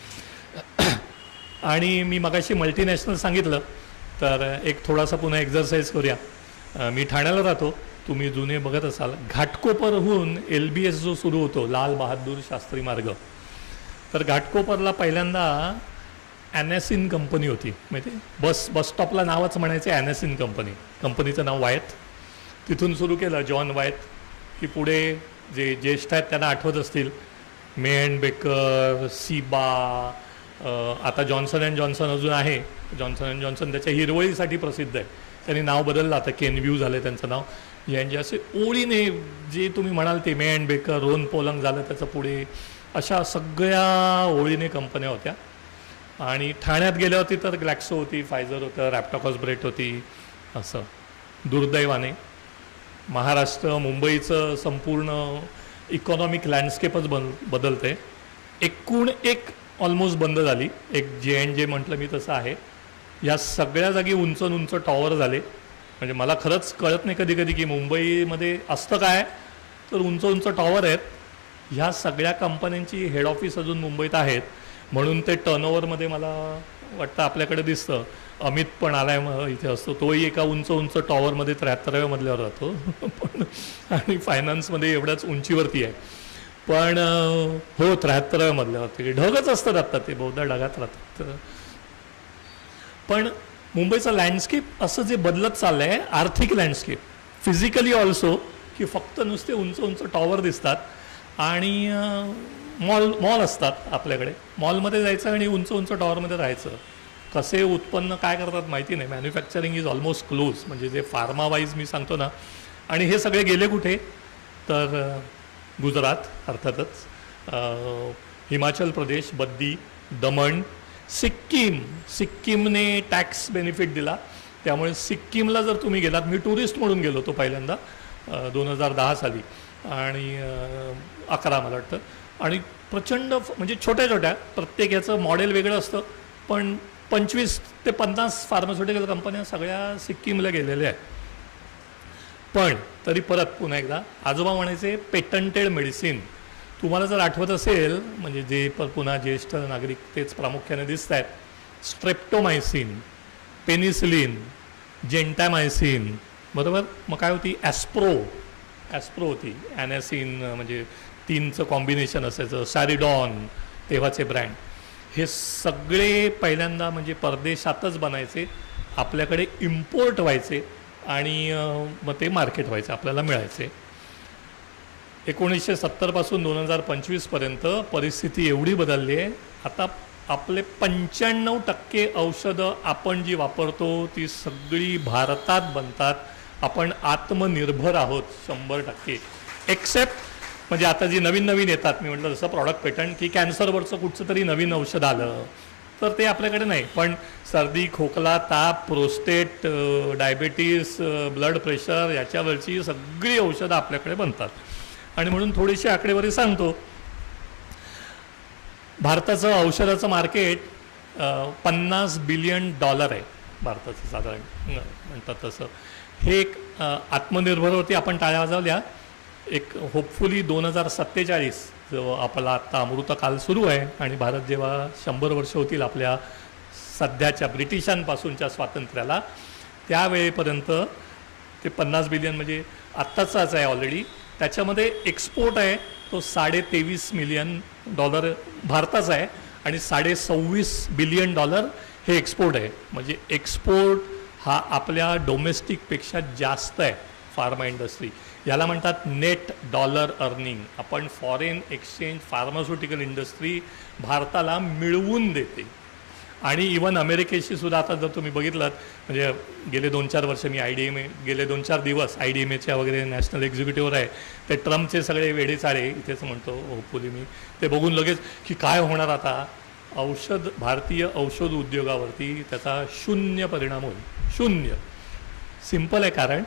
आणि मी मगाशी मल्टीनॅशनल सांगितलं, तर एक थोडासा पुन्हा एक्झरसाईज करूया. मी ठाण्याला राहतो, तुम्ही जुने बघत असाल. घाटकोपरहून LBS जो सुरू होतो, लाल बहादूर शास्त्री मार्ग, तर घाटकोपरला पहिल्यांदा ॲनॅसिन कंपनी होती, माहिती आहे. बस स्टॉपला नावच म्हणायचे ॲनॅसिन कंपनी. कंपनीचं नाव वायत. तिथून सुरू केलं जॉन वायत, की पुढे जे ज्येष्ठ आहेत त्यांना आठवत असतील, मे अँड बेकर, सिबा, आता जॉन्सन अँड जॉन्सन अजून आहे. जॉन्सन अँड जॉन्सन त्याच्या हिरवळीसाठी प्रसिद्ध आहे. त्यांनी नाव बदललं, आता केनव्ह्यू झालं त्यांचं नाव. यांचे असे ओळीने जे तुम्ही म्हणाल ते मे अँड बेकर, रोन पोलंग झालं त्याचं पुढे, अशा सगळ्या ओळीने कंपन्या होत्या. आणि ठाण्यात गेल्यावरती तर ग्लॅक्सो होती, फायझर होतं, रॅप्टॉकॉसब्रेट होती. असं दुर्दैवाने महाराष्ट्र मुंबईचं संपूर्ण इकॉनॉमिक लँडस्केपच बदलते. एकूण एक ऑलमोस्ट बंद झाली, एक JNJ म्हटलं मी तसं आहे. या सगळ्या जागी उंच उंच टॉवर झाले. म्हणजे मला खरंच कळत नाही कधी कधी की मुंबईमध्ये असतं काय, तर उंच उंच टॉवर आहेत. ह्या सगळ्या कंपन्यांची हेड ऑफिस अजून मुंबईत आहेत, म्हणून ते टर्नओव्हरमध्ये मला वाटतं आपल्याकडे दिसतं. अमित पण आलाय इथे असतो, तोही एका उंच उंच टॉवरमध्ये 73व्या मजल्यावर राहतो. पण आणि फायनान्समध्ये एवढ्याच उंचीवरती आहे. पण हो 73व्या मजल्यावरती ढगच असतात आत्ता, ते बहुधा ढगात राहतात. पण मुंबईचं लँडस्केप असं जे बदलत चाललं आहे, आर्थिक लँडस्केप फिजिकली ऑल्सो, की फक्त नुसते उंच उंच टॉवर दिसतात आणि मॉल असतात आपल्याकडे. मॉलमध्ये जायचं आणि उंच उंच टॉवरमध्ये राहायचं. कसे उत्पन्न काय करतात माहिती नाही. मॅन्युफॅक्चरिंग इज ऑलमोस्ट क्लोज, म्हणजे जे फार्मा वाईज मी सांगतो ना. आणि हे सगळे गेले कुठे, तर गुजरात अर्थातच, हिमाचल प्रदेश, बद्दी, दमण, सिक्कीमने टॅक्स बेनिफिट दिला, त्यामुळे सिक्कीमला जर तुम्ही गेलात, मी टुरिस्ट म्हणून गेलो होतो पहिल्यांदा 2010 साली आणि 11 मला वाटतं. आणि प्रचंड म्हणजे छोट्या छोट्या, प्रत्येक याचं मॉडेल वेगळं असतं, पण 25 ते 50 फार्मास्युटिकल कंपन्या सगळ्या सिक्कीमला गेलेल्या आहेत. पण तरी परत पुन्हा एकदा आजोबा म्हणायचे पेटंटेड मेडिसिन. तुम्हाला जर आठवत असेल, म्हणजे जे पुन्हा ज्येष्ठ नागरिक तेच प्रामुख्याने दिसत आहेत, स्ट्रेप्टोमायसिन, पेनिसिलिन, जेंटामायसिन, बरोबर. मग काय होती, ॲस्प्रो होती, ॲनॅसिन म्हणजे 3चं कॉम्बिनेशन असायचं, सॅरिडॉन तेव्हाचे ब्रँड. हे सगळे पहिल्यांदा म्हणजे परदेशातच बनायचे, आपल्याकडे इम्पोर्ट व्हायचे आणि मग ते मार्केट व्हायचे, आपल्याला मिळायचे. 1970 पासून 2025 पर्यंत परिस्थिती एवढी बदलली आहे. आता आपले 95% औषधं आपण जी वापरतो ती सगळी भारतात बनतात. आपण आत्मनिर्भर आहोत 100%. एक्सेप्ट म्हणजे आता जी नवीन येतात, मी म्हटलं जसं प्रॉडक्ट पेटंट, की कॅन्सरवरचं कुठचं तरी नवीन औषध आलं तर ते आपल्याकडे नाही. पण सर्दी, खोकला, ताप, प्रोस्टेट, डायबिटीस, ब्लड प्रेशर याच्यावरची सगळी औषधं आपल्याकडे बनतात. आणि म्हणून थोडीशी आकडेवारी सांगतो. भारताचं औषधाचं मार्केट $50 बिलियन आहे भारताचं साधारण, म्हणतात तसं. हे एक आत्मनिर्भरवरती आपण टाळ्या वाजवल्या. एक होपफुली 2047 जो आपला आत्ता अमृतकाल सुरू आहे आणि भारत जेव्हा 100 वर्ष होतील आपल्या सध्याच्या ब्रिटिशांपासूनच्या स्वातंत्र्याला, त्यावेळेपर्यंत ते 50 बिलियन म्हणजे आत्ताचाच आहे ऑलरेडी. त्याच्यामध्ये एक्सपोर्ट आहे तो $23.5 मिलियन भारताचा आहे आणि $26.5 बिलियन हे एक्सपोर्ट आहे. म्हणजे एक्सपोर्ट हा आपल्या डोमेस्टिकपेक्षा जास्त आहे फार्मा इंडस्ट्री. याला म्हणतात नेट डॉलर अर्निंग. आपण फॉरेन एक्सचेंज फार्मास्युटिकल इंडस्ट्री भारताला मिळवून देते. आणि इवन अमेरिकेशी सुद्धा आता जर तुम्ही बघितलं, म्हणजे गेले 2-4 वर्ष मी गेले 2-4 दिवस IDMAच्या वगैरे नॅशनल एक्झिक्युटिव्हवर आहे. ते ट्रम्पचे सगळे वेडेचाळे इथेच म्हणतो होपफुली मी, ते बघून लगेच की काय होणार आता, भारतीय औषध उद्योगावरती त्याचा 0 परिणाम होईल. 0. सिम्पल आहे, कारण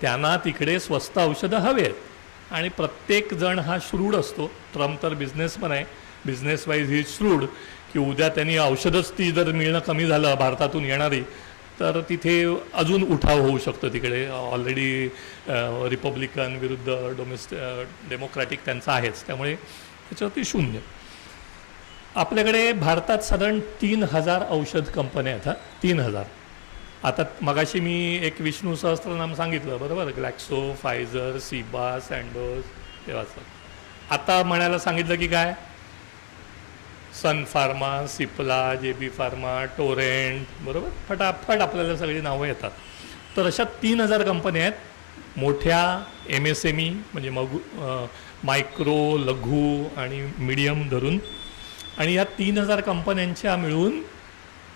त्यांना तिकडे स्वस्त औषधं हवे आहेत आणि प्रत्येक जण हा श्रूड असतो. ट्रम्प तर बिझनेसमन आहे, बिझनेस वाईज ही श्रूड, की उद्या त्यांनी औषधच ती जर मिळणं कमी झालं भारतातून येणारी, तर तिथे अजून उठाव होऊ शकतो. तिकडे ऑलरेडी रिपब्लिकन विरुद्ध डेमोक्रॅटिक त्यांचा आहेच, त्यामुळे त्याच्यावरती 0. आपल्याकडे भारतात साधारण 3000 औषध कंपन्या आहेत. 3000. आता मगाशी मी एक विष्णू सहस्त्रनाम सांगितलं, बरोबर, ग्लॅक्सो, फायझर, सिबा, सँडोज तेव्हाचं. आता म्हणायला सांगितलं की काय, सन फार्मा, सिप्ला, JB फार्मा, टोरेंट, बरोबर, फटाफट आपल्याला सगळी नावं येतात. तर अशा 3000 कंपन्या आहेत, मोठ्या MSME म्हणजे मायक्रो, लघु आणि मीडियम धरून. आणि या 3000 कंपन्यांच्या मिळून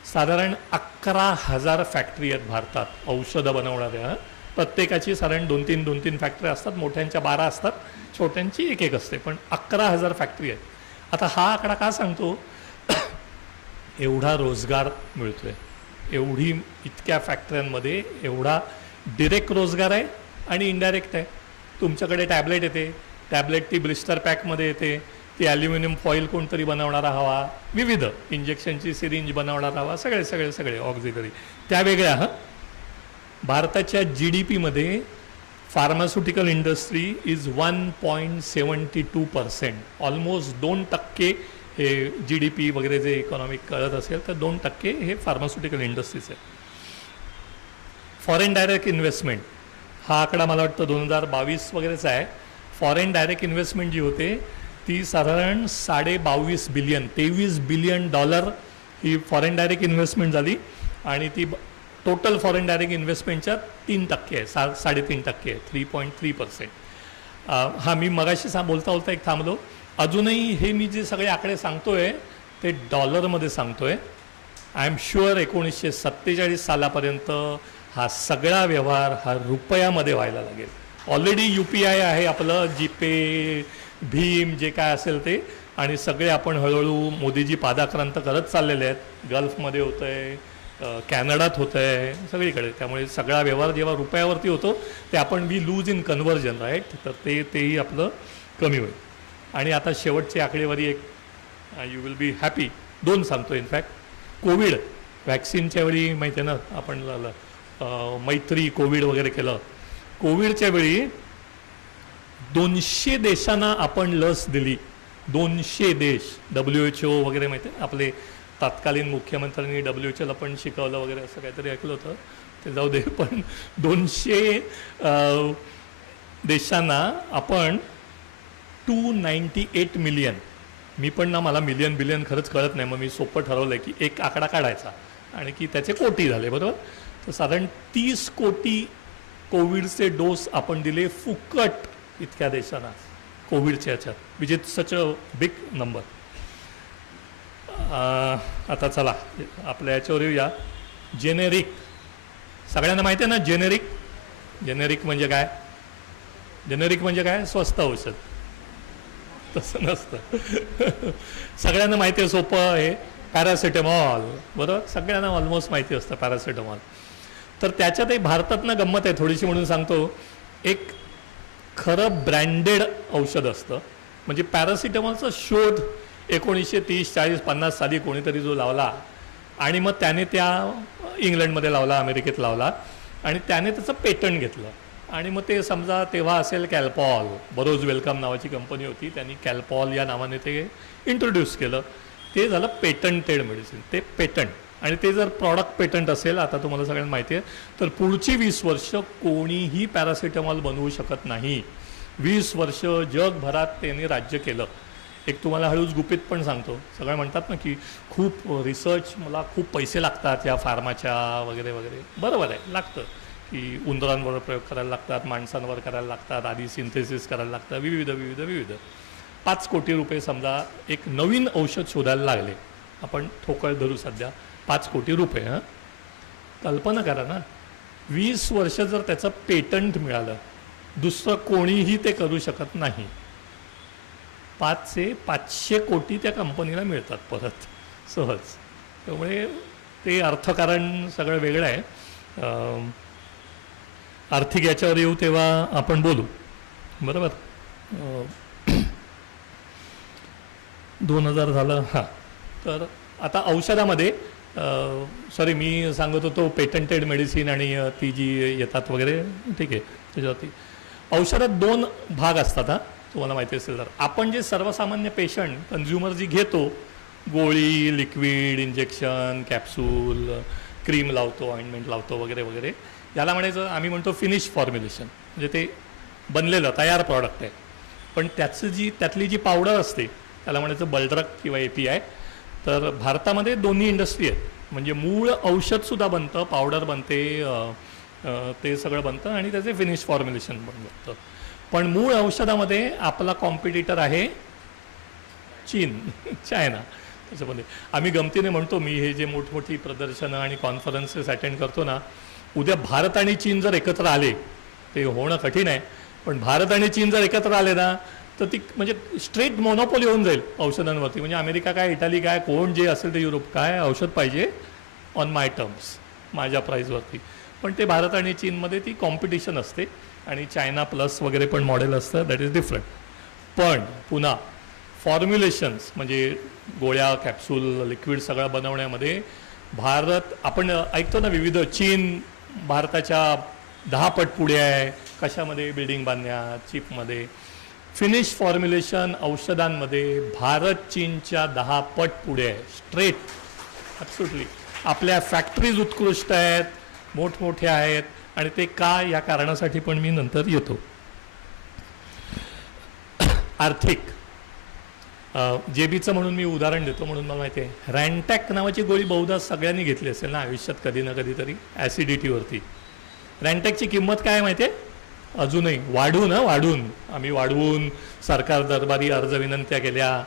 साधारण 11,000 फॅक्टरी आहेत भारतात औषधं बनवणाऱ्या. प्रत्येकाची साधारण 2-3 फॅक्टरी असतात. मोठ्यांच्या 12 असतात, छोट्यांची 1-1 असते, पण 11,000 फॅक्टरी आहेत. आता हा आकडा का सांगतो, एवढा रोजगार मिळतो आहे, एवढी इतक्या फॅक्टऱ्यांमध्ये एवढा डिरेक्ट रोजगार आहे आणि इनडायरेक्ट आहे. तुमच्याकडे टॅबलेट येते, टॅबलेट ती ब्लिस्टर पॅकमध्ये येते, ती ॲल्युमिनियम फॉईल कोणतरी बनवणारा हवा, विविध इंजेक्शनची सिरिंज बनवणारा हवा, सगळे सगळे सगळे ऑक्झिलरी त्या वेगळ्या. भारताच्या GDPमध्ये फार्मास्युटिकल इंडस्ट्री इज 1.72%, ऑलमोस्ट 2% हे GDP वगैरे जे इकॉनॉमिक कळत असेल तर 2% हे फार्मास्युटिकल इंडस्ट्रीज आहे. फॉरेन डायरेक्ट इन्व्हेस्टमेंट हा आकडा मला वाटतं 2022 वगैरेचा आहे. फॉरेन डायरेक्ट इन्व्हेस्टमेंट जी होते ती साधारण 22.5 बिलियन, $23 बिलियन ही फॉरेन डायरेक्ट इन्व्हेस्टमेंट झाली आणि ती टोटल फॉरेन डायरेक्ट इन्व्हेस्टमेंटच्या 3% आहे, 3.5% आहे, 3.3%. हा मी मगाशी बोलता बोलता एक थांबलो. अजूनही हे मी जे सगळे आकडे सांगतोय ते डॉलरमध्ये सांगतोय. आय एम शुअर 1947 सालापर्यंत हा सगळा व्यवहार हा रुपयामध्ये व्हायला लागेल. ऑलरेडी UPI आहे आपलं, जीपे, भीम, जे काय असेल ते, आणि सगळे आपण हळूहळू मोदीजी पादाक्रांत करत चाललेले आहेत. गल्फमध्ये होतं आहे, कॅनडात होतं आहे, सगळीकडे. त्यामुळे सगळा व्यवहार जेव्हा रुपयावरती होतो ते आपण we lose in conversion, right. तर तेही आपलं कमी होईल. आणि आता शेवटची आकडेवारी एक, यू विल बी हॅपी, 2 सांगतो. इनफॅक्ट कोविड वॅक्सिनच्या वेळी माहिती आहे ना, आपण मैत्री कोविड वगैरे केलं. कोविडच्या वेळी 200 देशांना आपण लस दिली. 200 देश, WHO वगैरे माहिती आहे, आपले तत्कालीन मुख्यमंत्र्यांनी WHOला पण शिकवलं वगैरे असं काहीतरी ऐकलं होतं, ते जाऊ दे. पण 200 देशांना आपण 298 मिलियन, मी पण ना मला मिलियन बिलियन खरंच कळत नाही, मग मी सोपं ठरवलं की एक आकडा काढायचा आणि की त्याचे कोटी झाले, बरोबर. तर साधारण 30 कोटी कोविडचे डोस आपण दिले फुकट इतक्या देशांना कोविडच्या ह्याच्यात, which is such a big number. आता चला आपल्या याच्यावर येऊया. जेनेरिक, सगळ्यांना माहिती आहे ना जेनेरिक. जेनेरिक म्हणजे काय? जेनेरिक म्हणजे काय? स्वस्त औषध. तसं नसतं. सगळ्यांना माहिती आहे, सोपं आहे. पॅरासिटामॉल, बरोबर, सगळ्यांना ऑलमोस्ट माहिती असतं पॅरासिटामॉल. तर त्याच्यातही भारतातनं गंमत आहे थोडीशी, म्हणून सांगतो. एक खरं ब्रँडेड औषध असतं. म्हणजे पॅरासिटामॉलचा शोध 1930, 40, 50 साली कोणीतरी जो लावला आणि मग त्याने त्या इंग्लंडमध्ये लावला, अमेरिकेत लावला आणि त्याने त्याचं पेटंट घेतलं. आणि मग ते समजा तेव्हा असेल कॅल्पॉल, बरोज वेलकम नावाची कंपनी होती, त्यांनी कॅल्पॉल या नावाने ते इंट्रोड्यूस केलं. ते झालं पेटंटेड मेडिसिन, ते पेटंट. आणि ते जर प्रॉडक्ट पेटंट असेल, आता तुम्हाला सगळ्यांना माहिती आहे, तर पुढची 20 वर्ष कोणीही पॅरासिटामॉल बनवू शकत नाही. 20 वर्ष जगभरात त्यांनी राज्य केलं. एक तुम्हाला हळूच गुपित पण सांगतो. सगळे म्हणतात ना की खूप रिसर्च, मला खूप पैसे लागतात या फार्माच्या वगैरे वगैरे. बरोबर आहे, लागतं की उंदरांवर प्रयोग करायला लागतात, माणसांवर करायला लागतात, आधी सिंथेसिस करायला लागतात, विविध विविध विविध. 5 कोटी रुपये समजा एक नवीन औषध शोधायला लागले, आपण ठोकळ धरू सध्या 5 कोटी रुपये. कल्पना करा ना, 20 वर्ष जर त्याचं पेटंट मिळालं, दुसरं कोणीही ते करू शकत नाही. 500 कोटी त्या कंपनीला मिळतात परत सहज. त्यामुळे ते अर्थकारण सगळं वेगळं आहे. आर्थिक याच्यावर येऊ तेव्हा आपण बोलू, बरोबर. 2000 झालं. हां, तर आता औषधामध्ये सॉरी मी सांगत होतो पेटंटेड मेडिसिन आणि ती जी येतात वगैरे, ठीक आहे. त्याच्यावरती औषधात 2 भाग असतात. तुम्हाला माहिती असेल तर, आपण जे सर्वसामान्य पेशंट कन्झ्युमर जी घेतो, गोळी, लिक्विड, इंजेक्शन, कॅप्सूल, क्रीम लावतो, ऑइंटमेंट लावतो वगैरे वगैरे, याला म्हणायचं आम्ही म्हणतो फिनिश फॉर्म्युलेशन, म्हणजे ते बनलेलं तयार प्रॉडक्ट आहे. पण त्यातली जी पावडर असते त्याला म्हणायचं बल्ड्रग किंवा API. तर भारतामध्ये दोन्ही इंडस्ट्री आहेत. म्हणजे मूळ औषधसुद्धा बनतं, पावडर बनते, ते सगळं बनतं आणि त्याचे फिनिश फॉर्म्युलेशन पण बनतं. पण मूळ औषधामध्ये आपला कॉम्पिटिटर आहे चीन, चायना. त्याच्यामध्ये आम्ही गमतीने म्हणतो, मी हे जे मोठमोठी प्रदर्शनं आणि कॉन्फरन्सेस अटेंड करतो ना, उद्या भारत आणि चीन जर एकत्र आले ते होणं कठीण आहे. पण भारत आणि चीन जर एकत्र आले ना तर ती म्हणजे स्ट्रेट मोनोपोली होऊन जाईल औषधांवरती. म्हणजे अमेरिका काय, इटाली काय, कोण जे असेल ते, युरोप काय, औषध पाहिजे ऑन माय टर्म्स, माझ्या प्राईजवरती. पण ते भारत आणि चीनमध्ये ती कॉम्पिटिशन असते आणि चायना प्लस वगैरे पण मॉडेल असतं, दॅट इज डिफरंट. पण पुन्हा फॉर्म्युलेशन्स म्हणजे गोळ्या, कॅप्सूल, लिक्विड सगळं बनवण्यामध्ये भारत, आपण ऐकतो ना विविध, चीन भारताच्या 10 पट पुढे आहे. कशामध्ये? बिल्डिंग बांधण्यात, चिपमध्ये. फिनिश फॉर्म्युलेशन औषधांमध्ये भारत चीनच्या 10 पट पुढे आहे, स्ट्रेट, ॲब्सोल्युटली. आपल्या फॅक्टरीज उत्कृष्ट आहेत, मोठमोठ्या आहेत. आणि ते का, या कारणासाठी पण मी नंतर येतो. आर्थिक जेबीचं म्हणून मी उदाहरण देतो म्हणून मला माहिती आहे. रॅन्टॅक नावाची गोळी बहुधा सगळ्यांनी घेतली असेल ना आयुष्यात कधी ना कधीतरी, ॲसिडिटीवरती. रॅन्टॅकची किंमत काय माहिती आहे? अजूनही वाढून आम्ही वाढवून सरकार दरबारी अर्ज विनंत्या केल्या.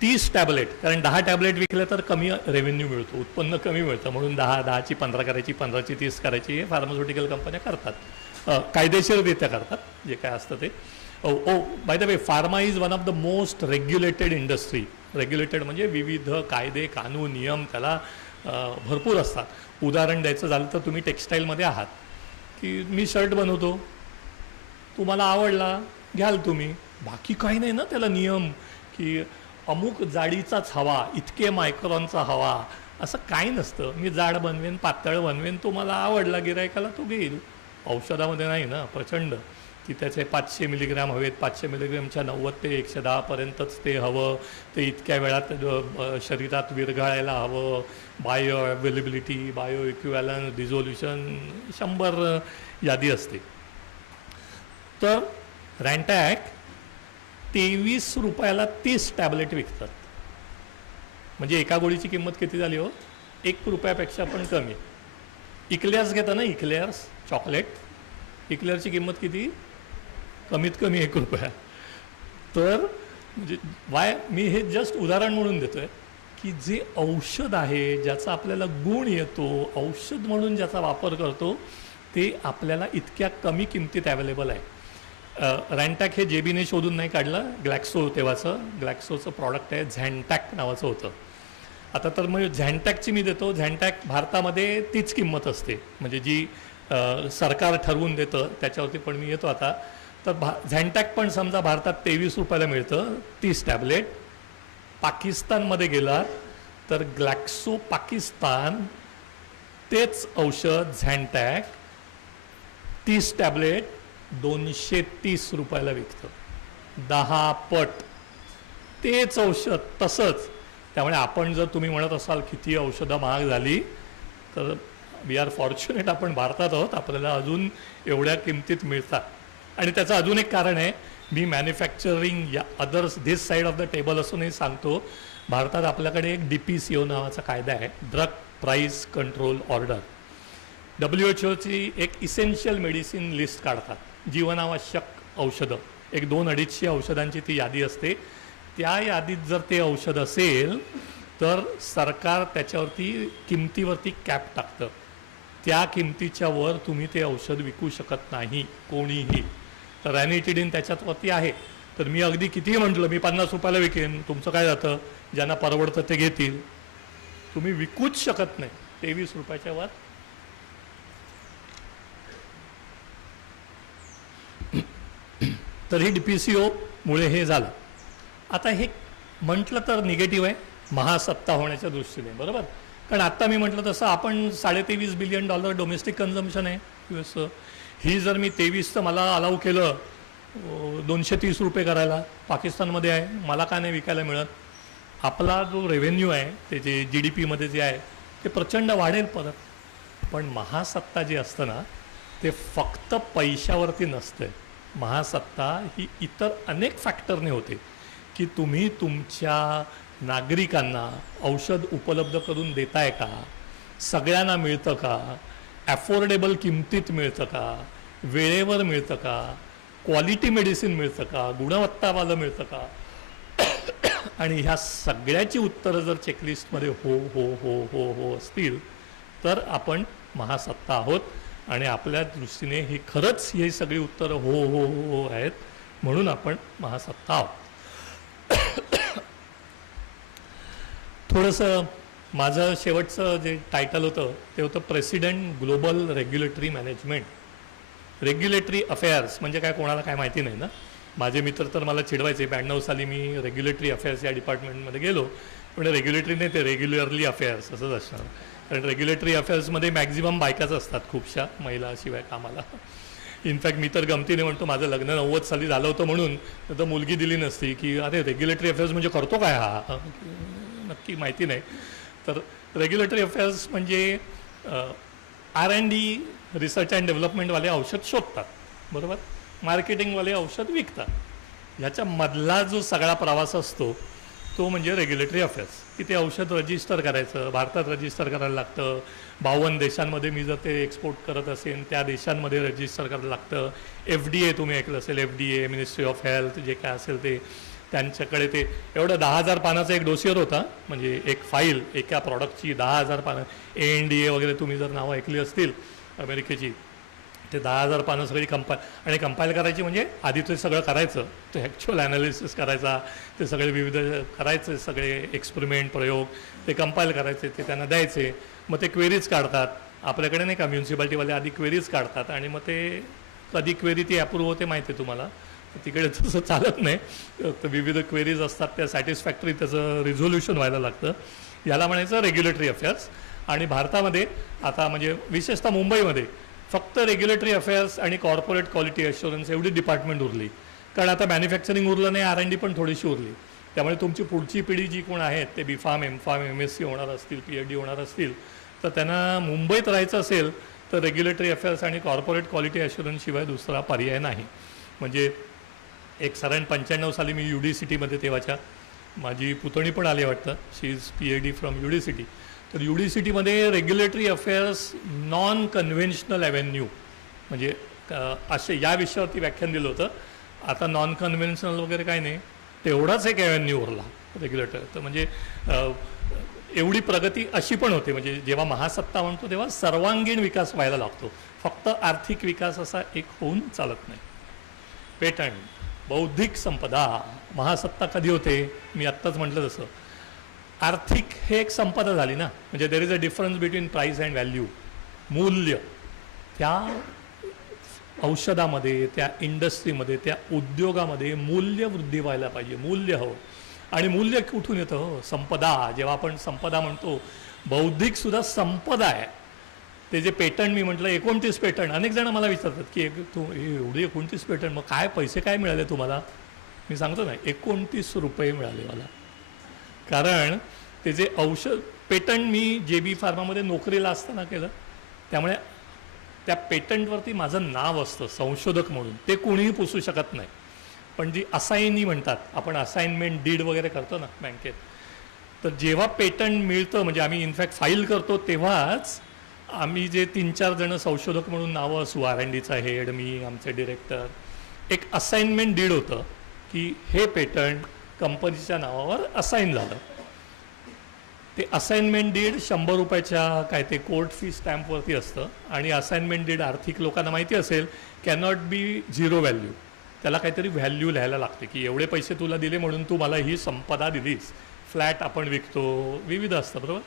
30 टॅबलेट, कारण 10 टॅबलेट विकले तर कमी रेव्हेन्यू मिळतो, उत्पन्न कमी मिळतं, म्हणून 10ची 15 करायची, 15ची 30 करायची, हे फार्मास्युटिकल कंपन्या करतात, कायदेशीररित्या करतात, जे काय असतं ते. By the way, pharma is one of the most regulated industry. Regulated म्हणजे विविध कायदे, कानून, नियम त्याला भरपूर असतात. उदाहरण द्यायचं झालं तर तुम्ही टेक्स्टाईलमध्ये आहात, की मी शर्ट बनवतो, तुम्हाला आवडला घ्याल तुम्ही, बाकी काही नाही ना त्याला नियम, की अमुक जाडीचाच हवा, इतके मायक्रॉनचा हवा, असं काही नसतं. मी जाड बनवेन, पातळ बनवेन, तुम्हाला आवडला गिरायकाला तो घेईल. औषधामध्ये नाही ना, प्रचंड, की त्याचे 500 मिलीग्रॅम हवेत, 500 मिलीग्रॅमच्या 90 ते 110 पर्यंतच ते हवं, ते इतक्या वेळात शरीरात विरघळायला हवं, बायो अवेलेबिलिटी, बायो इक्विवॅलन्स, डिझोल्युशन, 100 यादी असते. तर रॅन्टॅक 23 रुपयाला 30 टॅबलेट विकतात. म्हणजे एका गोळीची किंमत किती झाली हो? 1 रुपयापेक्षा पण कमी. इक्लेअर्स घेता ना, इक्लेअर्स चॉकलेट, इक्लेअरची किंमत किती? कमीत कमी 1 रुपया. तर म्हणजे मी हे जस्ट उदाहरण म्हणून देतो आहे, की जे औषध आहे, ज्याचा आपल्याला गुण येतो, औषध म्हणून ज्याचा वापर करतो, ते आपल्याला इतक्या कमी किमतीत अवेलेबल आहे. रॅन्टॅक हे जेबीने शोधून नाही काढलं, ग्लॅक्सो तेव्हाचं, ग्लॅक्सोचं प्रॉडक्ट आहे, झॅन्टॅक नावाचं होतं. आता तर मग झॅन्टॅकची मी देतो. झॅन्टॅक भारतामध्ये तीच किंमत असते, म्हणजे जी सरकार ठरवून देतं त्याच्यावरती पण मी येतो आता. तर झॅन्टॅक पण समजा भारतात 23 रुपयाला मिळतं, 30 टॅबलेट. पाकिस्तानमध्ये गेला तर ग्लॅक्सो पाकिस्तान तेच औषध झॅन्टॅक 30 टॅबलेट 230 रुपयाला विकतं, 10 पट तेच औषध तसंच. त्यामुळे आपण जर तुम्ही म्हणत असाल किती औषधं महाग झाली, तर वी आर फॉर्च्युनेट, आपण भारतात आहोत, आपल्याला अजून एवढ्या किमतीत मिळतात. आणि त्याचं अजून एक कारण आहे, मी मॅन्युफॅक्चरिंग या others this side of the table असूनही सांगतो, भारतात आपल्याकडे एक DPCO नावाचा कायदा आहे, ड्रग प्राईस कंट्रोल ऑर्डर. WHOची एक इसेन्शियल मेडिसिन लिस्ट काढतात, जीवनावश्यक औषधं, एक 200-250 औषधांची ती यादी असते. त्या यादीत जर ते औषध असेल तर सरकार त्याच्यावरती किमतीवरती कॅप टाकतं. त्या किमतीच्या वर तुम्ही ते औषध विकू शकत नाही कोणीही. तर रॅनिटिडिन त्याच्यावरती आहे. तर मी अगदी कितीही म्हटलं मी 50 रुपयाला विकेन, तुमचं काय जातं, ज्यांना परवडतं ते घेतील, तुम्ही विकूच शकत नाही 23 रुपयाच्या वर. तर ही DPCO मुळे हे झालं. आता हे म्हटलं तर निगेटिव्ह आहे महासत्ता होण्याच्या दृष्टीने, बरोबर. कारण आत्ता मी म्हटलं तसं आपण $23.5 बिलियन डोमेस्टिक कन्झम्पशन आहे US. ही जर मी 23चं मला अलाव केलं 230 रुपये करायला, पाकिस्तानमध्ये आहे, मला का नाही विकायला मिळत? आपला जो रेव्हेन्यू आहे ते जे GDPमध्ये जे आहे ते प्रचंड वाढेल परत. पण महासत्ता जी असतं ना ते फक्त पैशावरती नसते. महासत्ता ही इतर अनेक फॅक्टरने होते, की तुम्ही तुमच्या नागरिकांना औषध उपलब्ध करून देताय का, सगळ्यांना मिळतं का, ॲफोर्डेबल किमतीत मिळतं का, वेळेवर मिळतं का, क्वालिटी मेडिसिन मिळतं का, गुणवत्तावालं मिळतं का. आणि ह्या सगळ्याची उत्तरं जर चेकलिस्टमध्ये हो हो हो हो हो असतील तर आपण महासत्ता आहोत. आणि आपल्या दृष्टीने ही खरंच ही सगळी उत्तरं हो हो हो हो आहेत, म्हणून आपण महासत्ता आहोत. थोडंसं माझं शेवटचं जे टायटल होतं ते होतं president global regulatory management. Regulatory affairs म्हणजे काय, कोणाला काय माहिती नाही ना. माझे मित्र तर मला चिडवायचे. 92 साली मी रेग्युलेटरी अफेअर्स या डिपार्टमेंटमध्ये गेलो, पण रेग्युलेटरी नाही, ते रेग्युलरली अफेअर्स असंच असणार. कारण रेग्युलेटरी अफेअर्समध्ये मॅक्झिमम बायकाच असतात, खूपशा महिलाशिवाय कामाला. इनफॅक्ट मी तर गमतीने म्हणतो, माझं लग्न 90 साली झालं होतं म्हणून तर मुलगी दिली नसती की अरे रेग्युलेटरी अफेअर्स म्हणजे करतो काय हा, नक्की माहिती नाही. तर रेग्युलेटरी अफेअर्स म्हणजे R&D रिसर्च अँड डेव्हलपमेंटवाले औषध शोधतात, बरोबर, मार्केटिंगवाले औषध विकतात. ह्याच्या मधला जो सगळा प्रवास असतो तो म्हणजे रेग्युलेटरी अफेअर्स, की ते औषध रजिस्टर करायचं, भारतात रजिस्टर करायला लागतं. 52 देशांमध्ये मी जर ते एक्सपोर्ट करत असेल त्या देशांमध्ये रजिस्टर करायला लागतं. FDA तुम्ही ऐकलं असेल, FDA, मिनिस्ट्री ऑफ हेल्थ, जे काय असेल ते, त्यांच्याकडे ते एवढं 10,000 पानाचा एक डोसियर होता, म्हणजे एक फाईल एका प्रॉडक्टची 10,000 पानं. ANDA वगैरे तुम्ही जर नावं ऐकली असतील अमेरिकेची, ते 10,000 पानं सगळी आणि कंपाईल करायची. म्हणजे आधी ते सगळं करायचं, ते ॲक्च्युअल ॲनालिसिस करायचा, ते सगळे विविध करायचे, सगळे एक्सपेरिमेंट प्रयोग ते कंपाईल करायचे, ते त्यांना द्यायचे. मग ते क्वेरीज काढतात. आपल्याकडे नाही का म्युन्सिपाल्टीवाले आधी क्वेरीज काढतात आणि मग ते कधी क्वेरी ती अप्रूव्ह होते माहिती आहे तुम्हाला. तिकडे तसं चालत नाही, तर विविध क्वेरीज असतात, त्या सॅटिस्फॅक्टरी त्याचं रिझोल्युशन व्हायला लागतं. याला म्हणायचं रेग्युलेटरी अफेअर्स. आणि भारतामध्ये आता म्हणजे विशेषतः मुंबईमध्ये फक्त रेग्युलेटरी अफेअर्स आणि कॉर्पोरेट क्वालिटी अश्युरन्स एवढी डिपार्टमेंट उरली. कारण आता मॅन्युफॅक्चरिंग उरलं नाही, R&D पण थोडीशी उरली. त्यामुळे तुमची पुढची पिढी जी कोण आहेत ते B.Pharm, M.Pharm, MSc होणार असतील, PhD होणार असतील, तर त्यांना मुंबईत राहायचं असेल तर रेग्युलेटरी अफेअर्स आणि कॉर्पोरेट क्वालिटी अश्युरन्स शिवाय दुसरा पर्याय नाही. म्हणजे एक साधारण 95 साली मी UDCTमध्ये, तेव्हाच्या माझी पुतणी पण आली वाटतं, she is PhD from UDCT. तर UDCTमध्ये regulatory affairs non conventional avenue म्हणजे असे या विषयावरती व्याख्यान दिलं होतं. आता नॉन कन्व्हेन्शनल वगैरे काय नाही, तेवढाच एक ॲव्हेन्यू उरला रेग्युलेटर. तर म्हणजे एवढी प्रगती अशी पण होते. म्हणजे जेव्हा महासत्ता म्हणतो तेव्हा सर्वांगीण विकास व्हायला लागतो, फक्त आर्थिक विकास असा एक होऊन चालत नाही. पेटंट, बौद्धिक संपदा, महासत्ता कधी होते, मी आत्ताच म्हटलं तसं. आर्थिक हे एक संपदा झाली ना, म्हणजे there is a difference between price and value. मूल्य त्या औषधामध्ये, त्या इंडस्ट्रीमध्ये, त्या उद्योगामध्ये मूल्य वृद्धी व्हायला पाहिजे, मूल्य हवं. आणि मूल्य कुठून येतं हो, संपदा. जेव्हा आपण संपदा म्हणतो, बौद्धिक सुद्धा संपदा आहे. ते जे पेटंट मी म्हटलं 29 पेटंट, अनेक जण मला विचारतात की तू एवढी 29 पेटंट, मग काय पैसे काय मिळाले तुम्हाला? मी सांगतो ना, 29 रुपये मिळाले मला. कारण ते जे औषध पेटंट मी JB फार्मामध्ये नोकरीला असताना केलं, त्यामुळे त्या पेटंटवरती माझं नाव असतं संशोधक म्हणून, ते कोणीही पुसू शकत नाही. पण जी असाइनी म्हणतात, आपण असाइनमेंट डीड वगैरे करतो ना बँकेत, तर जेव्हा पेटंट मिळतं, म्हणजे आम्ही इनफॅक्ट फाईल करतो, तेव्हाच आम्ही जे 3-4 जण संशोधक म्हणून नावं असू, R&Dचा हेड, मी, आमचे डिरेक्टर, एक असाइनमेंट डीड होतं की हे पेटंट कंपनीच्या नावावर असाईन झालं. ते असाइनमेंट डीड 100 रुपयाच्या काय ते कोर्ट फी स्टॅम्पवरती असतं. आणि असाइनमेंट डीड आर्थिक लोकांना माहिती असेल, कॅनॉट बी झिरो व्हॅल्यू. त्याला काहीतरी व्हॅल्यू लिहायला लागते की एवढे पैसे तुला दिले म्हणून तू मला ही संपदा दिलीस. फ्लॅट आपण विकतो, विविध असतं, बरोबर.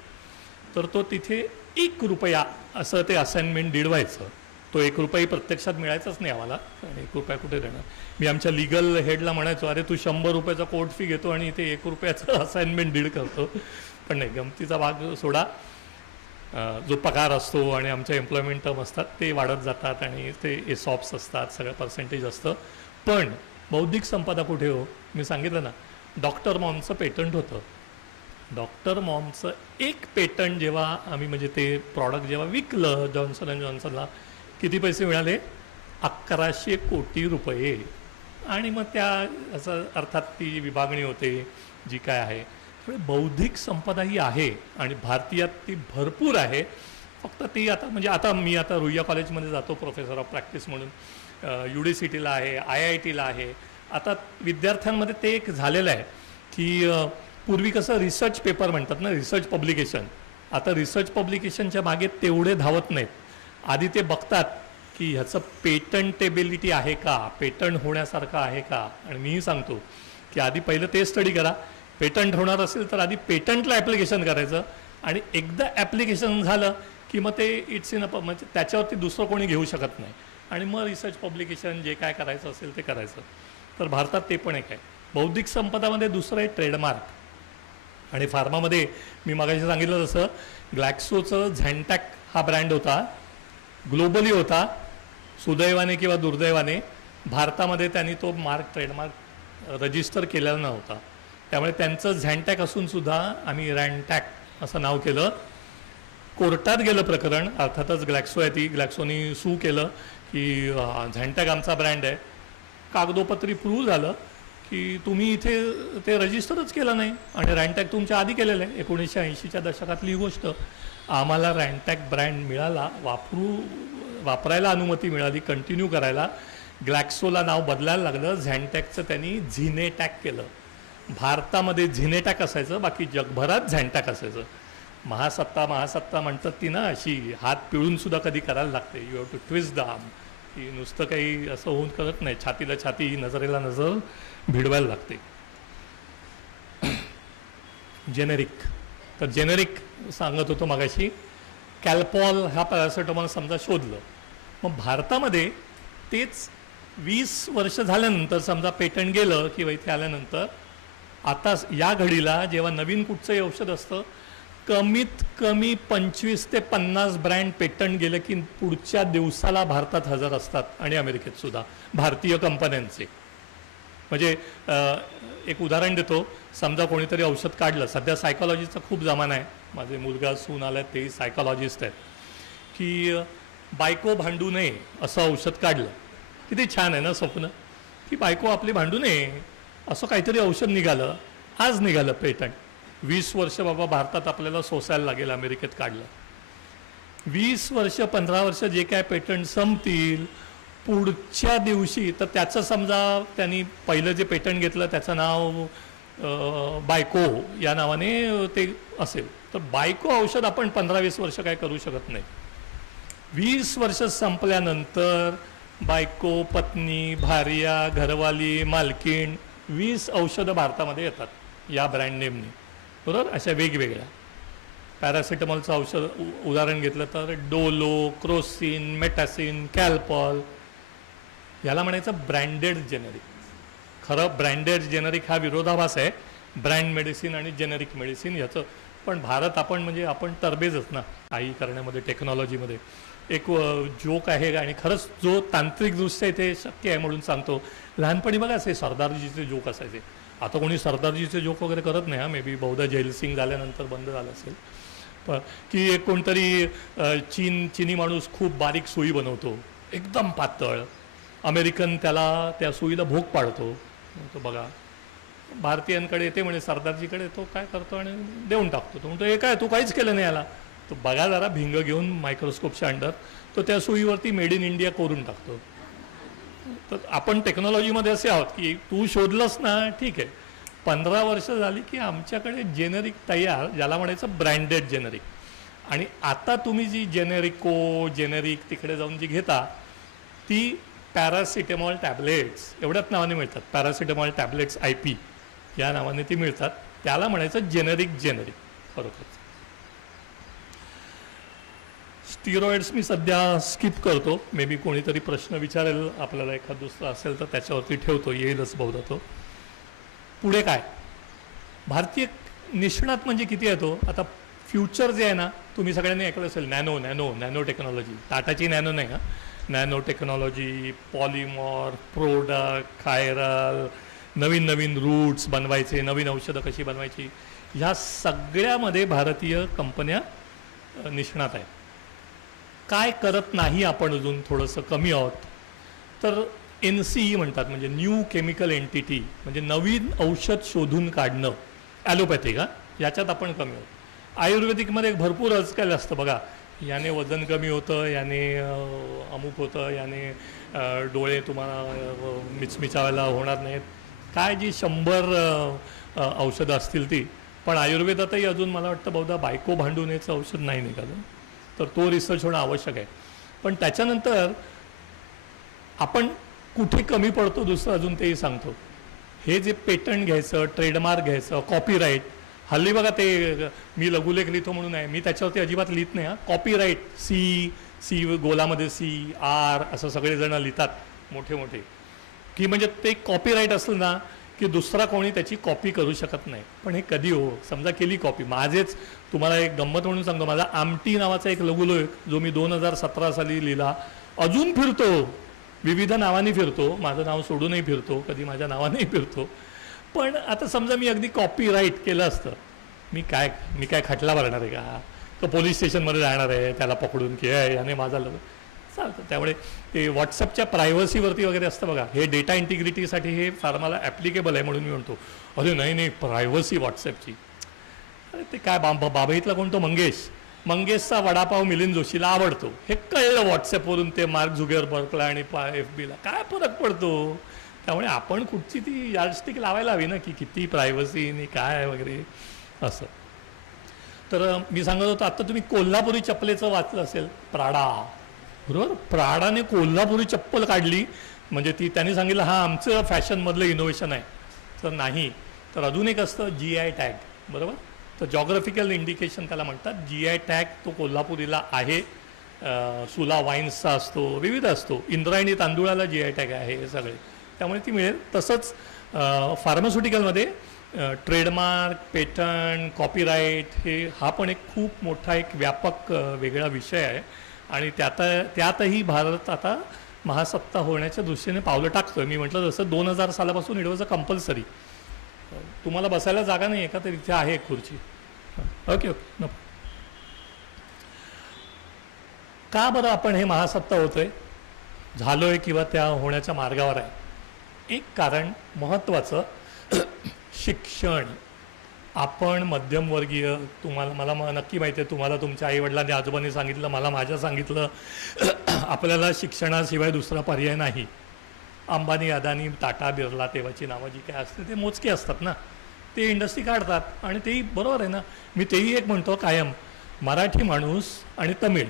तर तो तिथे 1 रुपया असं ते असाइनमेंट डीड व्हायचं. तो 1 रुपया प्रत्यक्षात मिळायचाच नाही आम्हाला, आणि 1 रुपया कुठे देणार. मी आमच्या लिगल हेडला म्हणायचो, अरे तू 100 रुपयाचा कोर्ट फी घेतो आणि इथे 1 रुपयाचं असाइनमेंट डीड करतो. पण नाही, गमतीचा भाग सोडा. जो पगार असतो आणि आमच्या एम्प्लॉयमेंट टर्म असतात ते वाढत जातात, आणि ते ESOPs असतात, सगळं पर्सेंटेज असतं. पण बौद्धिक संपदा कुठे हो? मी सांगितलं ना, डॉक्टर मॉमचं पेटंट होतं. डॉक्टर मॉमचं एक पेटंट जेव्हा आम्ही, म्हणजे ते प्रॉडक्ट जेव्हा विकलं जॉन्सन अँड जॉन्सनला, किती पैसे मिळाले? 1100 कोटी रुपये. आणि मग त्या असं अर्थात ती विभागणी होते जी काय आहे. बौद्धिक संपदा ही आहे आणि भारतीयात ती भरपूर आहे. फक्त ती आता, म्हणजे आता मी आता रुईया कॉलेजमध्ये जातो प्रोफेसर ऑफ प्रॅक्टिस म्हणून, UDCTला आहे, IITला आहे. आता विद्यार्थ्यांमध्ये ते एक झालेलं आहे की पूर्वी कसं रिसर्च पेपर म्हणतात ना, रिसर्च पब्लिकेशन. आता रिसर्च पब्लिकेशनच्या मागे तेवढे धावत नाहीत. आधी ते बघतात की ह्याचं पेटंटेबिलिटी आहे का, पेटंट होण्यासारखं आहे का. आणि मीही सांगतो की आधी पहिलं ते स्टडी करा. पेटंट होणार असेल तर आधी पेटंटला ॲप्लिकेशन करायचं आणि एकदा ॲप्लिकेशन झालं की मग ते इट्स इन म्हणजे त्याच्यावरती दुसरं कोणी घेऊ शकत नाही. आणि मग रिसर्च पब्लिकेशन जे काय करायचं असेल ते करायचं. तर भारतात ते पण एक आहे. बौद्धिक संपदामध्ये दुसरं आहे ट्रेडमार्क. आणि फार्मामध्ये मी मागाशी सांगितलं तसं ग्लॅक्सोचं झॅन्टॅक हा ब्रँड होता, ग्लोबली होता. सुदैवाने किंवा दुर्दैवाने भारतामध्ये त्यांनी तो ट्रेडमार्क रजिस्टर केलेला नव्हता. त्यामुळे त्यांचं झॅन्टॅक असून सुद्धा आम्ही रॅन्टॅक असं नाव केलं. कोर्टात गेलं प्रकरण, अर्थातच ग्लॅक्सो आहे ती, ग्लॅक्सोनी सू केलं की झॅन्टॅक आमचा ब्रँड आहे. कागदोपत्री प्रूव्ह झालं की तुम्ही इथे ते रजिस्टरच केलं नाही आणि रॅन्टॅक तुमच्या आधी केलेलं आहे. 1980च्या दशकातली गोष्ट. आम्हाला रॅन्टॅक ब्रँड मिळाला, वापरायला अनुमती मिळाली, कंटिन्यू करायला. ग्लॅक्सोला नाव बदलायला लागलं, झॅन्टॅकचं त्यांनी झिनेटॅक केलं. भारतामध्ये झिनेटॅक असायचं, बाकी जगभरात झॅन्टॅक असायचं. महासत्ता म्हणतात ती ना, अशी हात पिळून सुद्धा कधी करायला लागते. You have to twist the arm. की नुसतं काही असं होऊन करत नाही, छातीला छाती, नजरेला नजर भिडवायला लागते. जेनेरिक. तर जेनेरिक सांगत होतो मगाशी, कॅल्पॉल हा पॅरासिटामॉल समजा शोधलं. मग भारतामध्ये तेच 20 वर्ष झाल्यानंतर समजा पेटंट गेलं किंवा इथे आल्यानंतर, आता या घडीला जेव्हा नवीन कुठचंही औषध असतं, कमीत कमी 25 ते 50 ब्रँड पेटंट गेले की पुढच्या दिवसाला भारतात हजर असतात. आणि अमेरिकेत सुद्धा भारतीय कंपन्यांचे. म्हणजे एक उदाहरण देतो. समजा कोणीतरी औषध काढलं, सध्या सायकॉलॉजीचा खूप जमाना आहे, माझे मुलगा सून आला तेही सायकॉलॉजिस्ट आहेत, की बायको भांडू नये असं औषध काढलं. किती छान आहे ना स्वप्न, की बायको आपली भांडू नये असं काहीतरी औषध निघालं. आज निघालं पेटंट. 20 वर्ष बाबा भारतात आपल्याला सोसायला लागेल, अमेरिकेत काढलं. 20 वर्ष 15 वर्ष जे काय पेटंट संपतील, पुढच्या दिवशी तर त्याचं समजा त्यांनी पहिलं जे पेटंट घेतलं त्याचं नाव बायको या नावाने ते असेल, तर बायको औषध आपण 15-20 वर्ष काय करू शकत नाही. 20 वर्ष संपल्यानंतर बायको, पत्नी, भार्या, घरवाली, मालकीण 20 औषधं भारतामध्ये येतात या ब्रँड नेमने, बरोबर. अशा वेगवेगळ्या. पॅरासिटामॉलचं औषध उदाहरण घेतलं तर डोलो, क्रोसिन, मेटासिन, कॅल्पॉल, याला म्हणायचं ब्रँडेड जेनेरिक. खरं ब्रँडेड जेनेरिक हा विरोधाभास आहे, ब्रँड मेडिसिन आणि जेनेरिक मेडिसिन ह्याचं. पण भारत आपण म्हणजे आपण तरबेजच ना काही करण्यामध्ये, टेक्नॉलॉजीमध्ये. एक जोक आहे आणि खरंच जो तांत्रिकदृष्ट्या इथे शक्य आहे म्हणून सांगतो. लहानपणी बघा असे सरदारजीचे जोक असायचे. आता कोणी सरदारजीचे जोक वगैरे करत नाही, मे बी बहुधा जैलसिंग झाल्यानंतर बंद झालं असेल. पण की एक कोणतरी चिनी माणूस खूप बारीक सुई बनवतो, एकदम पातळ. अमेरिकन त्याला त्या सुईला भोग पाडतो. तो बघा भारतीयांकडे येते म्हणे सरदारजीकडे, तो काय करतो आणि देऊन टाकतो. तो म्हणतो हे काय, तू काहीच केलं नाही याला. तो बघा जरा भिंग घेऊन मायक्रोस्कोपच्या अंडर, तो त्या सुईवरती मेड इन इंडिया कोरून टाकतो. तर आपण टेक्नॉलॉजीमध्ये असे आहोत की तू शोधलंस ना ठीक आहे, 15 वर्ष झाली की आमच्याकडे जेनेरिक तयार, ज्याला म्हणायचं ब्रँडेड जेनेरिक. आणि आता तुम्ही जी जेनेरिक तिकडे जाऊन जी घेता ती पॅरासिटेमॉल टॅबलेट्स एवढ्याच नावाने मिळतात. पॅरासिटेमॉल टॅबलेट्स IP या नावाने ती मिळतात. त्याला म्हणायचं जेनेरिक खरोखर. स्टिरॉइड्स मी सध्या स्किप करतो. मे बी कोणीतरी प्रश्न विचारेल आपल्याला, एखाद दुसरा असेल तर त्याच्यावरती ठेवतो, येईलच बहुधा तो. पुढे काय, भारतीय निष्णात म्हणजे किती आहे तो. आता फ्युचर जे आहे ना, तुम्ही सगळ्यांनी ऐकलं असेल, नॅनो टेक्नॉलॉजी. टाटाची नॅनो नाही, नॅनो टेक्नॉलॉजी, पॉलिमॉर, प्रोडक्ट, कायरल, नवीन रूट्स बनवायचे, नवीन औषधं कशी बनवायची, ह्या सगळ्यामध्ये भारतीय कंपन्या निष्णात आहेत. काय करत नाही आपण, अजून थोडंसं कमी आहोत. तर NCE म्हणतात, म्हणजे न्यू केमिकल एंटिटी, म्हणजे नवीन औषध शोधून काढणं. ॲलोपॅथिक याच्यात आपण कमी आहोत. आयुर्वेदिकमध्ये भरपूर आजकाल असतं बघा, याने वजन कमी होतं, याने अमुक होतं, याने डोळे तुम्हाला मिचमिचावायला होणार नाहीत, काय जी 100 औषधं असतील ती. पण आयुर्वेदातही अजून मला वाटतं बहुधा बायको भांडू नयेचं औषध नाही निघालं. तर तो रिसर्च होणं आवश्यक आहे. पण त्याच्यानंतर आपण कुठे कमी पडतो दुसरं अजून तेही सांगतो. हे जे पेटंट घ्यायचं, ट्रेडमार्क घ्यायचं, कॉपीराईट, हल्ली बघा ते मी लघुलेख लिहितो म्हणून आहे, मी त्याच्यावरती अजिबात लिहित नाही. कॉपीराईट सी गोलामध्ये CR असं सगळेजण लिहितात मोठे मोठे, की म्हणजे ते कॉपीराईट असलं ना की दुसरा कोणी त्याची कॉपी करू शकत नाही. पण हे कधी हो, समजा केली कॉपी. माझेच तुम्हाला एक गंमत म्हणून सांगतो, माझा आमटी नावाचा एक लघुलेख जो मी 2017 साली लिहिला अजून फिरतो, विविध नावाने फिरतो, माझं नाव सोडूनही फिरतो, कधी माझ्या नावानेही फिरतो. पण आता समजा मी अगदी कॉपीराईट केलं असतं, मी काय खटला भरणार आहे का? तो पोलीस स्टेशनमध्ये जाणार आहे त्याला पकडून की याने माझा चालतं. त्यामुळे ते व्हॉट्सअपच्या प्रायव्हसीवरती वगैरे असतं बघा, हे डेटा इंटिग्रिटीसाठी हे फार मला ॲप्लिकेबल आहे म्हणून मी म्हणतो अरे नाही प्रायव्हसी व्हॉट्सअपची. अरे ते काय बाबईतला कोणतो मंगेशचा वडापाव मिलिंद जोशीला आवडतो हे कळलं व्हॉट्सअपवरून, ते मार्क झुकरबर्गला आणि FBला काय फरक पडतो. त्यामुळे आपण कुठची ती यार्डस्टिक लावायला हवी ना की किती प्रायव्हसी आणि काय वगैरे असं. तर मी सांगत होतो आत्ता तुम्ही कोल्हापुरी चप्पलेचं वाचलं असेल, प्राडा, बरोबर. प्राडाने कोल्हापुरी चप्पल काढली म्हणजे ती त्यांनी सांगितलं हा आमचं फॅशनमधलं इनोव्हेशन आहे. तर नाही, तर अजून एक असतं GI टॅग, बरोबर. तर जॉग्राफिकल इंडिकेशन त्याला म्हणतात. GI टॅग तो कोल्हापुरीला आहे, सुला वाईन्सचा असतो, विविध असतो. इंद्रायणी तांदूळाला GI टॅग आहे हे सगळे, त्यामुळे ती मिळेल. तसंच फार्मास्युटिकलमध्ये ट्रेडमार्क, पेटंट, कॉपीराईट हा पण एक खूप मोठा एक व्यापक वेगळा विषय आहे. आणि त्यातही भारत आता महासत्ता होण्याच्या दृष्टीने पावलं टाकतोय. मी म्हटलं जसं 2000 सालापासून इट वॉज अ कंपल्सरी. तुम्हाला बसायला जागा नाही आहे का, तर इथे आहे एक खुर्ची. ओके नको. का बरं आपण हे महासत्ता होतोय, झालोय किंवा त्या होण्याच्या मार्गावर आहे? एक कारण महत्त्वाचं, शिक्षण. आपण मध्यमवर्गीय, मला नक्की माहिती आहे, तुम्हाला तुमच्या आईवडिलांनी आजोबांनी सांगितलं, मला माझ्या सांगितलं, आपल्याला शिक्षणाशिवाय दुसरा पर्याय नाही. अंबानी, अदानी, टाटा, बिर्ला, तेव्हाची नावं जी काय असते ते मोजके असतात ना, ते इंडस्ट्री काढतात आणि तेही बरोबर आहे ना. मी तेही एक म्हणतो कायम, मराठी माणूस आणि तमिळ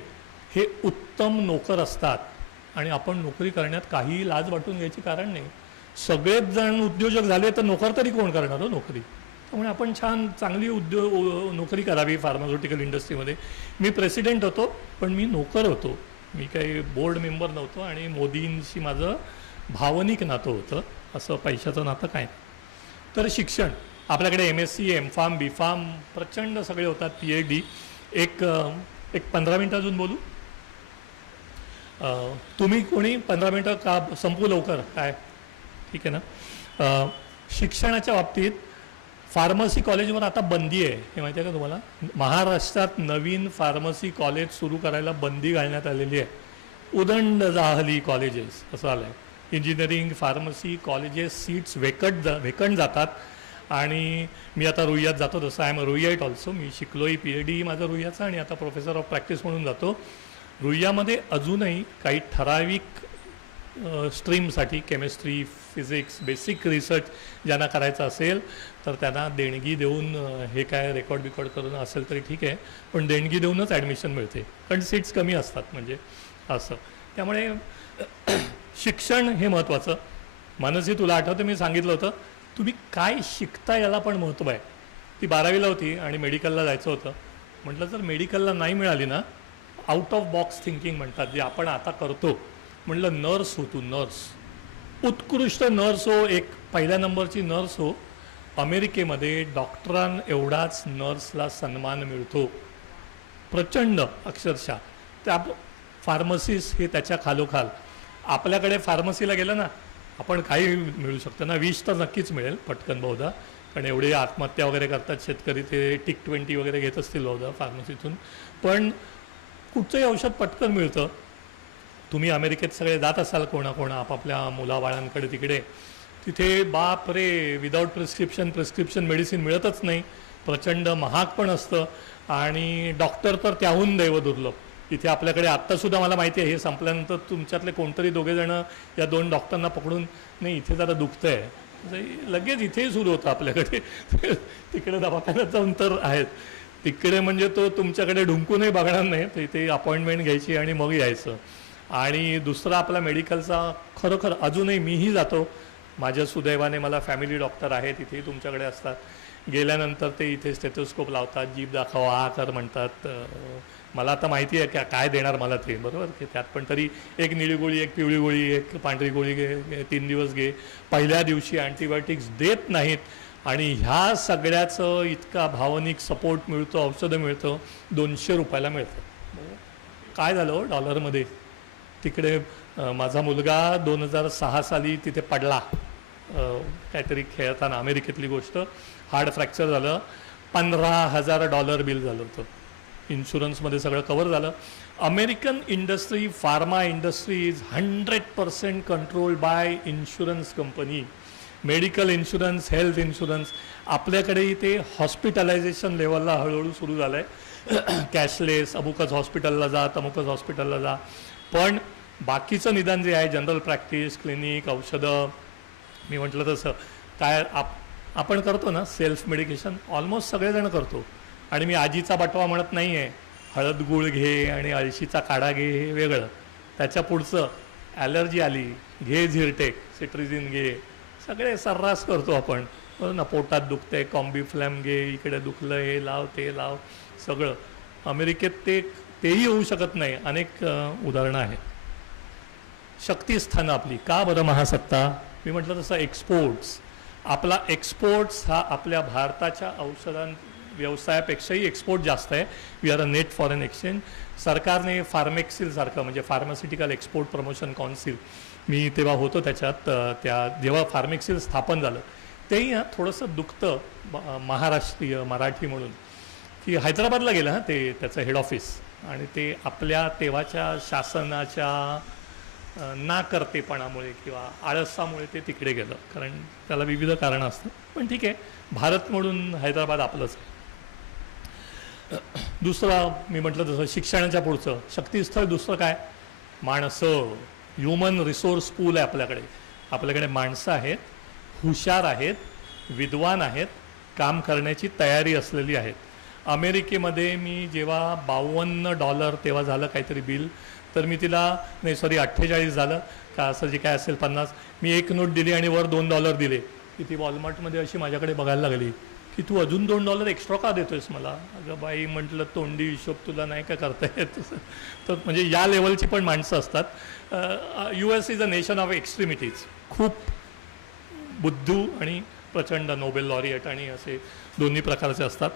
हे उत्तम नोकर असतात आणि आपण नोकरी करण्यात काही लाज वाटून घ्यायची कारण नाही. सगळेच जण उद्योजक झाले तर नोकर तरी कोण करणार हो नोकरी. त्यामुळे आपण चांगली नोकरी करावी फार्मास्युटिकल इंडस्ट्रीमध्ये. मी प्रेसिडेंट होतो पण मी नोकर होतो, मी काही बोर्ड मेंबर नव्हतो. आणि मोदींशी माझं भावनिक नातं होतं, असं पैशाचं नातं काय. तर शिक्षण आपल्याकडे MSc, M.Pharm, B.Pharm प्रचंड सगळे होतात, PhD. एक 15 मिनटं अजून बोलू. तुम्ही कोणी 15 मिनटं का संपू लवकर काय, ठीक आहे ना. शिक्षणाच्या बाबतीत फार्मसी कॉलेजवर आता बंदी आहे, हे माहिती आहे का तुम्हाला? महाराष्ट्रात नवीन फार्मसी कॉलेज सुरू करायला बंदी घालण्यात आलेली आहे. उदंड जाहली कॉलेजेस असं आलं आहे. Engineering, pharmacy colleges seats vacant जातात. आणि मी आता रुईयात जातो, जसं आय एम रुईयाईट ऑल्सो. मी शिकलोही, PhD माझं रुईयाचं, आणि आता प्रोफेसर ऑफ प्रॅक्टिस म्हणून जातो. रुईयामध्ये अजूनही काही ठराविक स्ट्रीमसाठी, केमिस्ट्री, फिजिक्स, बेसिक रिसर्च ज्यांना करायचं असेल तर त्यांना देणगी देऊन, हे काय रेकॉर्ड करून असेल तरी ठीक आहे, पण देणगी देऊनच ॲडमिशन मिळते, कारण सीट्स कमी असतात म्हणजे असं. त्यामुळे शिक्षण हे महत्त्वाचं. मानसी, तुला आठवतं मी सांगितलं होतं तुम्ही काय शिकता याला पण महत्त्व आहे. ती 12वीला होती आणि मेडिकलला जायचं होतं. म्हटलं जर मेडिकलला नाही मिळाली ना, आउट ऑफ बॉक्स थिंकिंग म्हणतात, जे आपण आता करतो. म्हटलं नर्स हो तू, नर्स, उत्कृष्ट नर्स हो, एक पहिल्या नंबरची नर्स हो. अमेरिकेमध्ये डॉक्टरां एवढाच नर्सला सन्मान मिळतो, प्रचंड अक्षरशः. त्या फार्मसिस्ट हे त्याच्या खालोखाल. आपल्याकडे फार्मसीला गेलं ना, आपण काही मिळू शकतं ना, विष तर नक्कीच मिळेल पटकन बहुधा, कारण एवढे आत्महत्या वगैरे करतात शेतकरी, ते TIC-20 वगैरे घेत असतील बहुधा फार्मसीतून. पण कुठचंही औषध पटकन मिळतं. तुम्ही अमेरिकेत सगळे जात असाल कोणा आपापल्या मुलाबाळांकडे तिकडे, तिथे बाप रे, विदाऊट प्रिस्क्रिप्शन मेडिसिन मिळतच नाही, प्रचंड महाग पण असतं. आणि डॉक्टर तर त्याहून दैवदुर्लभ. इथे आपल्याकडे आत्तासुद्धा मला माहिती आहे, हे संपल्यानंतर तुमच्यातले कोणतरी दोघेजणं या 2 डॉक्टरांना पकडून, नाही इथे जरा दुखतं आहे, लगेच इथेही सुरू होतं आपल्याकडे. तिकडे दवाखान्यात जाऊन तर आहेत. तिकडे म्हणजे तो तुमच्याकडे ढुंकूनही बघणार नाही, तिथे अपॉइंटमेंट घ्यायची आणि मग यायचं. आणि दुसरा आपला मेडिकलचा खरोखर अजूनही मीही जातो, माझ्या सुदैवाने मला फॅमिली डॉक्टर आहे, तिथेही तुमच्याकडे असतात. गेल्यानंतर ते इथे स्टेथोस्कोप लावतात, जीभ दाखवा हा कर म्हणतात. मला आता माहिती आहे की काय देणार मला ते, बरोबर की त्यात पण तरी एक निळी गोळी, एक पिवळी गोळी, एक पांढरी गोळी घे, 3 दिवस घे. पहिल्या दिवशी अँटीबायोटिक्स देत नाहीत. आणि ह्या सगळ्याचं इतका भावनिक सपोर्ट मिळतो, औषधं मिळतं, 200 रुपयाला मिळतं. काय झालं डॉलरमध्ये तिकडे माझा मुलगा 2006 साली तिथे पडला, काहीतरी खेळताना, अमेरिकेतली गोष्ट, हार्ड फ्रॅक्चर झालं, $15,000 बिल झालं होतं. इन्शुरन्समध्ये सगळं कवर झालं. American industry, pharma industry is 100% controlled by insurance company. Medical insurance, health insurance. आपल्याकडेही ते हॉस्पिटलायझेशन लेवलला हळूहळू सुरू झालं आहे. कॅशलेस, अमुकच हॉस्पिटलला जा, तमुकच हॉस्पिटलला जा. पण बाकीचं निदान जे आहे, जनरल प्रॅक्टिस, क्लिनिक, औषधं, मी म्हटलं तसं काय आपण करतो ना सेल्फ मेडिकेशन, ऑलमोस्ट सगळेजण करतो. आणि मी आजीचा बटवा म्हणत नाही आहे, हळद गुळ घे आणि अळशीचा काढा घे हे वेगळं. त्याच्या पुढचं ॲलर्जी आली, घे झिरटेक, सिट्रिझिन घे, सगळे सर्रास करतो आपण, बरं ना. पोटात दुखतंय, कॉम्बीफ्लॅम घे, इकडे दुखलं, हे लाव, ते लाव, सगळं. अमेरिकेत तेही होऊ शकत नाही. अनेक उदाहरणं आहेत. शक्तिस्थानं आपली का बरं महासत्ता? मी म्हटलं तसं एक्सपोर्ट्स. आपला एक्सपोर्ट्स हा आपल्या भारताच्या व्यवसायापेक्षाही एक्सपोर्ट जास्त आहे. We are a net foreign exchange. सरकारने फार्मेक्सिल सारखं, म्हणजे फार्मास्युटिकल एक्सपोर्ट प्रमोशन कौन्सिल, मी तेव्हा होतो त्याच्यात, जेव्हा फार्मेक्सिल स्थापन झालं तेही थोडंसं दुखतं महाराष्ट्रीय मराठी म्हणून, की हैदराबादला गेलं त्याचं हेड ऑफिस, आणि ते आपल्या तेव्हाच्या शासनाच्या नाकर्तेपणामुळे किंवा आळसामुळे ते तिकडे गेलं, कारण त्याला विविध कारणं असतात. पण ठीक आहे, भारत म्हणून हैदराबाद आपलंच आहे. दुसरं मी म्हटलं तसं शिक्षणाच्या पुढचं शक्तिस्थळ दुसरं काय? माणसं. ह्युमन रिसोर्स पूल आहे आपल्याकडे. आपल्याकडे माणसं आहेत, हुशार आहेत, विद्वान आहेत, काम करण्याची तयारी असलेली आहेत. अमेरिकेमध्ये मी जेव्हा $52 तेव्हा झालं काहीतरी बिल, तर मी तिला, नाही सॉरी 48 झालं का, असं जे काय असेल 50, मी एक नोट दिली आणि वर $2 दिले, की ती वॉलमार्टमध्ये अशी माझ्याकडे बघायला लागली की तू अजून $2 एक्स्ट्रा का देतोयस मला? अगं बाई, म्हटलं तोंडी हिशोब तुला नाही का करता येत? तर म्हणजे या लेवलची पण माणसं असतात. US is a nation of extremities. खूप बुद्धू आणि प्रचंड नोबेल लॉरिएट आणि असे दोन्ही प्रकारचे असतात.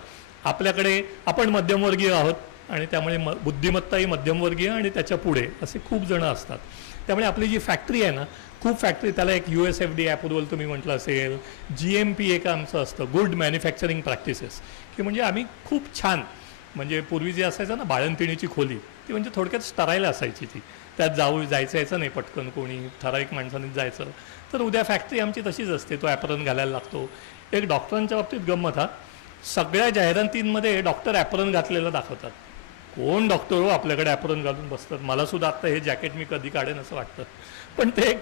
आपल्याकडे आपण मध्यमवर्गीय आहोत आणि त्यामुळे बुद्धिमत्ताही मध्यमवर्गीय आणि त्याच्या पुढे असे खूप जण असतात. त्यामुळे आपली जी फॅक्टरी आहे ना, खूप फॅक्टरी, त्याला एक USFDA अप्रुव्हल तुम्ही म्हटलं असेल, GMP एक आमचं असतं, गुड मॅन्युफॅक्चरिंग प्रॅक्टिसेस, की म्हणजे आम्ही खूप छान, म्हणजे पूर्वी जे असायचं ना बाळंतिणीची खोली, ती म्हणजे थोडक्यात स्टराईल असायची. ती त्यात जायचं यायचं नाही पटकन, कोणी ठराविक माणसानेच जायचं. तर उद्या फॅक्टरी आमची तशीच असते, तो ॲप्रन घालायला लागतो. एक डॉक्टरांच्या बाबतीत गंमत, सगळ्या जाहिरातींमध्ये डॉक्टर ॲप्रन घातलेलं दाखवतात. कोण डॉक्टर हो आपल्याकडे ॲप्रन घालून बसतात? मला सुद्धा आत्ता हे जॅकेट मी कधी काढेन असं वाटतं. पण ते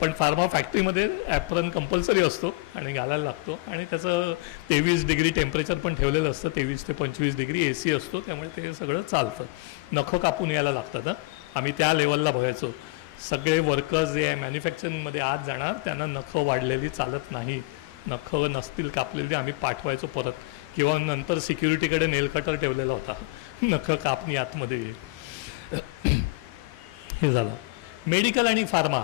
पण फार्मा फॅक्टरीमध्ये ॲप्रन कंपल्सरी असतो आणि घालायला लागतो. आणि त्याचं 23 डिग्री टेम्परेचर पण ठेवलेलं असतं, 23 ते 25 डिग्री AC असतो, त्यामुळे ते सगळं चालतं. नखं कापून यायला लागतात. आम्ही त्या लेवलला बघायचो. सगळे वर्कर्स जे आहे मॅन्युफॅक्चरिंगमध्ये आज जाणार, त्यांना नखं वाढलेली चालत नाही. नखं नसतील कापलेली आम्ही पाठवायचो परत, किंवा नंतर सिक्युरिटीकडे नेल कटर ठेवलेला होता, नखं कापणी आतमध्ये हे झालं. मेडिकल आणि फार्मा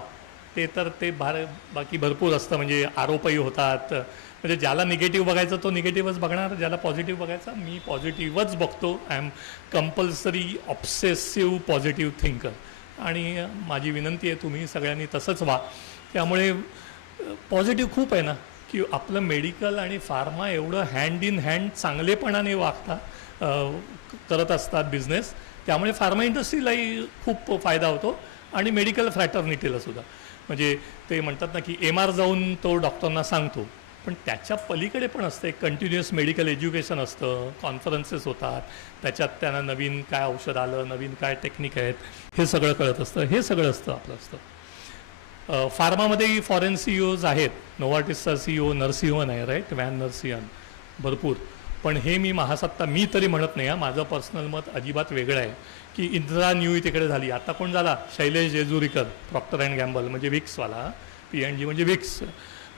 ते तर ते बाकी भरपूर असतं, म्हणजे आरोपही होतात. म्हणजे ज्याला निगेटिव्ह बघायचं तो निगेटिव्हच बघणार, ज्याला पॉझिटिव्ह बघायचा मी पॉझिटिव्हच बघतो. I am compulsive obsessive positive thinker. आणि माझी विनंती आहे तुम्ही सगळ्यांनी तसंच व्हा. त्यामुळे पॉझिटिव्ह खूप आहे ना, की आपलं मेडिकल आणि फार्मा एवढं हँड इन हँड चांगलेपणाने करत असतात बिझनेस. त्यामुळे फार्मा इंडस्ट्रीलाही खूप फायदा होतो आणि मेडिकल फ्रॅटर्निटीला सुद्धा. म्हणजे ते म्हणतात ना की MR जाऊन तो डॉक्टरांना सांगतो, पण त्याच्या पलीकडे पण असतं एक कंटिन्युअस मेडिकल एज्युकेशन असतं, कॉन्फरन्सेस होतात, त्याच्यात त्यांना नवीन काय औषध आलं, नवीन काय टेक्निक आहेत, हे सगळं कळत असतं. हे सगळं असतं आपलं असतं. फार्मामध्येही फॉरेन CEOज आहेत. नोवार्टिसचा CEO नरसिंहन आहे, राईट, व्हॅन नरसिंहन, भरपूर. पण हे मी महासत्ता मी तरी म्हणत नाही. माझं पर्सनल मत अजिबात वेगळं आहे की इंदिरा न्यू तिकडे झाली. आता कोण झाला? Shailesh Jejurikar, Procter and Gamble म्हणजे विक्सवाला, P&G म्हणजे विक्स.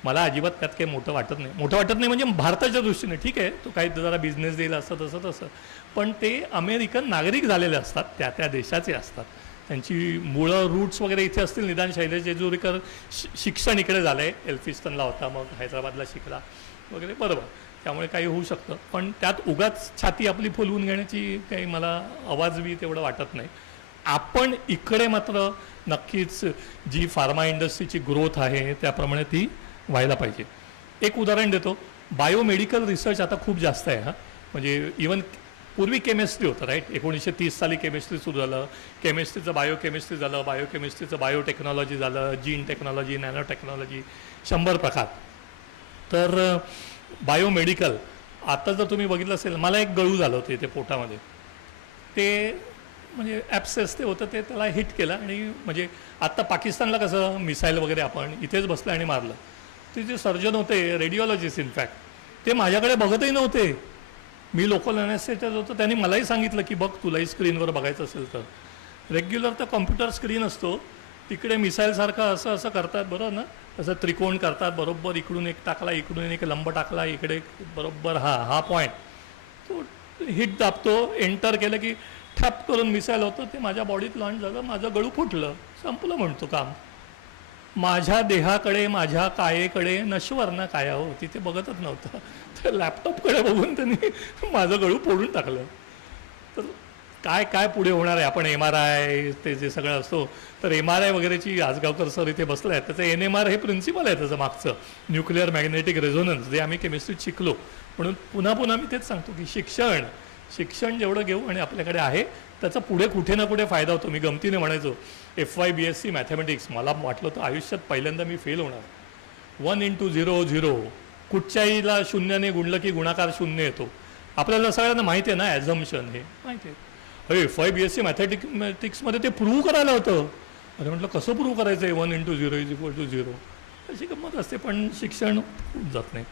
मला अजिबात त्यात काही मोठं वाटत नाही म्हणजे भारताच्या दृष्टीने ठीक आहे, तो काही जरा बिझनेस देईल असं तसं, पण ते अमेरिकन नागरिक झालेले असतात, त्या देशाचे असतात, त्यांची मुळं रूट्स वगैरे इथे असतील. निदान शैलेश जेजुरीकर शिक्षण इकडे झालं आहे, एल्फिस्टनला होता, मग हैदराबादला शिकला वगैरे, बरोबर, त्यामुळे काही होऊ शकतं. पण त्यात उगाच छाती आपली फुलवून घेण्याची काही मला अवाजवी तेवढं वाटत नाही. आपण इकडे मात्र नक्कीच जी फार्मा इंडस्ट्रीची ग्रोथ आहे त्याप्रमाणे ती व्हायला पाहिजे. एक उदाहरण देतो. बायोमेडिकल रिसर्च आता खूप जास्त आहे. म्हणजे इवन पूर्वी केमिस्ट्री होतं, राईट. 1930 साली केमिस्ट्री सुरू झालं. केमिस्ट्रीचं बायोकेमिस्ट्री झालं, बायोकेमिस्ट्रीचं बायोटेक्नॉलॉजी झालं, जीन टेक्नॉलॉजी, नॅनो टेक्नॉलॉजी, 100 प्रकार. तर बायोमेडिकल आता जर तुम्ही बघितलं असेल, मला एक गळू झालं होतं इथे पोटामध्ये. ते म्हणजे ॲप्सेस ते होतं, ते त्याला हिट केलं. आणि म्हणजे आत्ता पाकिस्तानला कसं मिसाईल वगैरे आपण इथेच बसलं आणि मारलं. ते जे सर्जन होते, रेडिओलॉजिस्ट इनफॅक्ट, ते माझ्याकडे बघतही नव्हते. मी लोकल अनेस्थेटिस्ट होतो, त्यांनी मलाही सांगितलं की बघ तुलाही स्क्रीनवर बघायचं असेल तर. रेग्युलर तर कॉम्प्युटर स्क्रीन असतो, तिकडे मिसाईलसारखं असं करतात, बरोबर ना, असं त्रिकोण करतात, बरोबर इकडून एक टाकला, इकडून एक लंब टाकला, इकडे बरोबर हा पॉईंट, तो हिट दाबतो, एंटर केलं की ठॅप करून मिसाईल होतं. ते माझ्या बॉडीत लॉन्च झालं, माझं गळू फुटलं, संपलं म्हणतो काम. माझ्या देहाकडे, माझ्या कायेकडे नश्वर ना काया हो, तिथे बघतच नव्हतं. तर लॅपटॉपकडे बघून त्यांनी माझं गळू फोडून टाकलं. तर काय पुढे होणार आहे? आपण MRI ते जे सगळं असतो, तर MRI वगैरेची आजगावकर सर इथे बसले आहेत, त्याचं NMR हे प्रिन्सिपल आहे त्याचं मागचं, न्यूक्लिअर मॅग्नेटिक रेझोनन्स, जे आम्ही केमिस्ट्रीत शिकलो. म्हणून पुन्हा मी तेच सांगतो की शिक्षण जेवढं घेऊ आणि आपल्याकडे आहे त्याचा पुढे कुठे ना कुठे फायदा होतो. मी गमतीने म्हणायचो FY BSc मॅथमॅटिक्स, मला वाटलं होतं आयुष्यात पहिल्यांदा मी फेल होणार. 1 × 0 0, कुठच्याहीला शून्याने गुणलं की गुणाकार शून्य येतो. आपल्याला सगळ्यांना माहिती आहे ना, ॲझम्पशन हे माहिती आहे. FY BSc मॅथमॅटिक्समध्ये ते प्रूव्ह करायला होतं. अरे म्हटलं कसं प्रूव्ह करायचं आहे 1 × 0 = 0? अशी गंमत असते, पण शिक्षण जात नाही.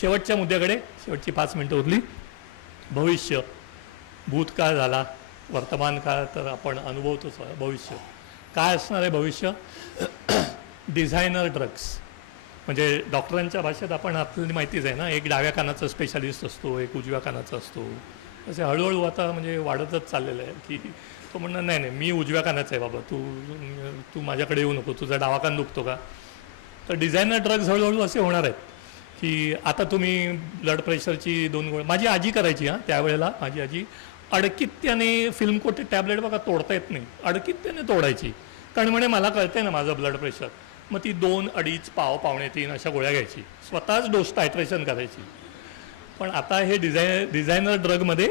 शेवटच्या मुद्द्याकडे, शेवटची 5 मिनटं उरली. भविष्य, भूतकाळ झाला, वर्तमान काळ तर आपण अनुभवतोच. भविष्य काय असणार आहे? भविष्य डिझायनर ड्रग्स, म्हणजे डॉक्टरांच्या भाषेत आपण आपल्याला माहितीच आहे ना, एक डाव्या कानाचा स्पेशालिस्ट असतो, एक उजव्या कानाचा असतो. असे हळूहळू आता म्हणजे वाढतच चाललेलं आहे की तो म्हणणार नाही मी उजव्या कानाचा आहे बाबा, तू माझ्याकडे येऊ नको, तुझा डावा कान दुखतो का? तर डिझायनर ड्रग्स हळूहळू असे होणार आहेत की आता तुम्ही ब्लड प्रेशरची 2 गोळ्या, माझी आजी करायची त्यावेळेला, माझी आजी अडकित्याने फिल्म कोटेड टॅबलेट बघा तोडता येत नाही, अडकित्याने तोडायची. कारण म्हणे मला कळते ना माझं ब्लड प्रेशर, मग ती 2, 2.5, पाव, पावणे 3 अशा गोळ्या घ्यायची, स्वतःच डोस टायट्रेशन करायची. पण आता हे डिझायनर ड्रगमध्ये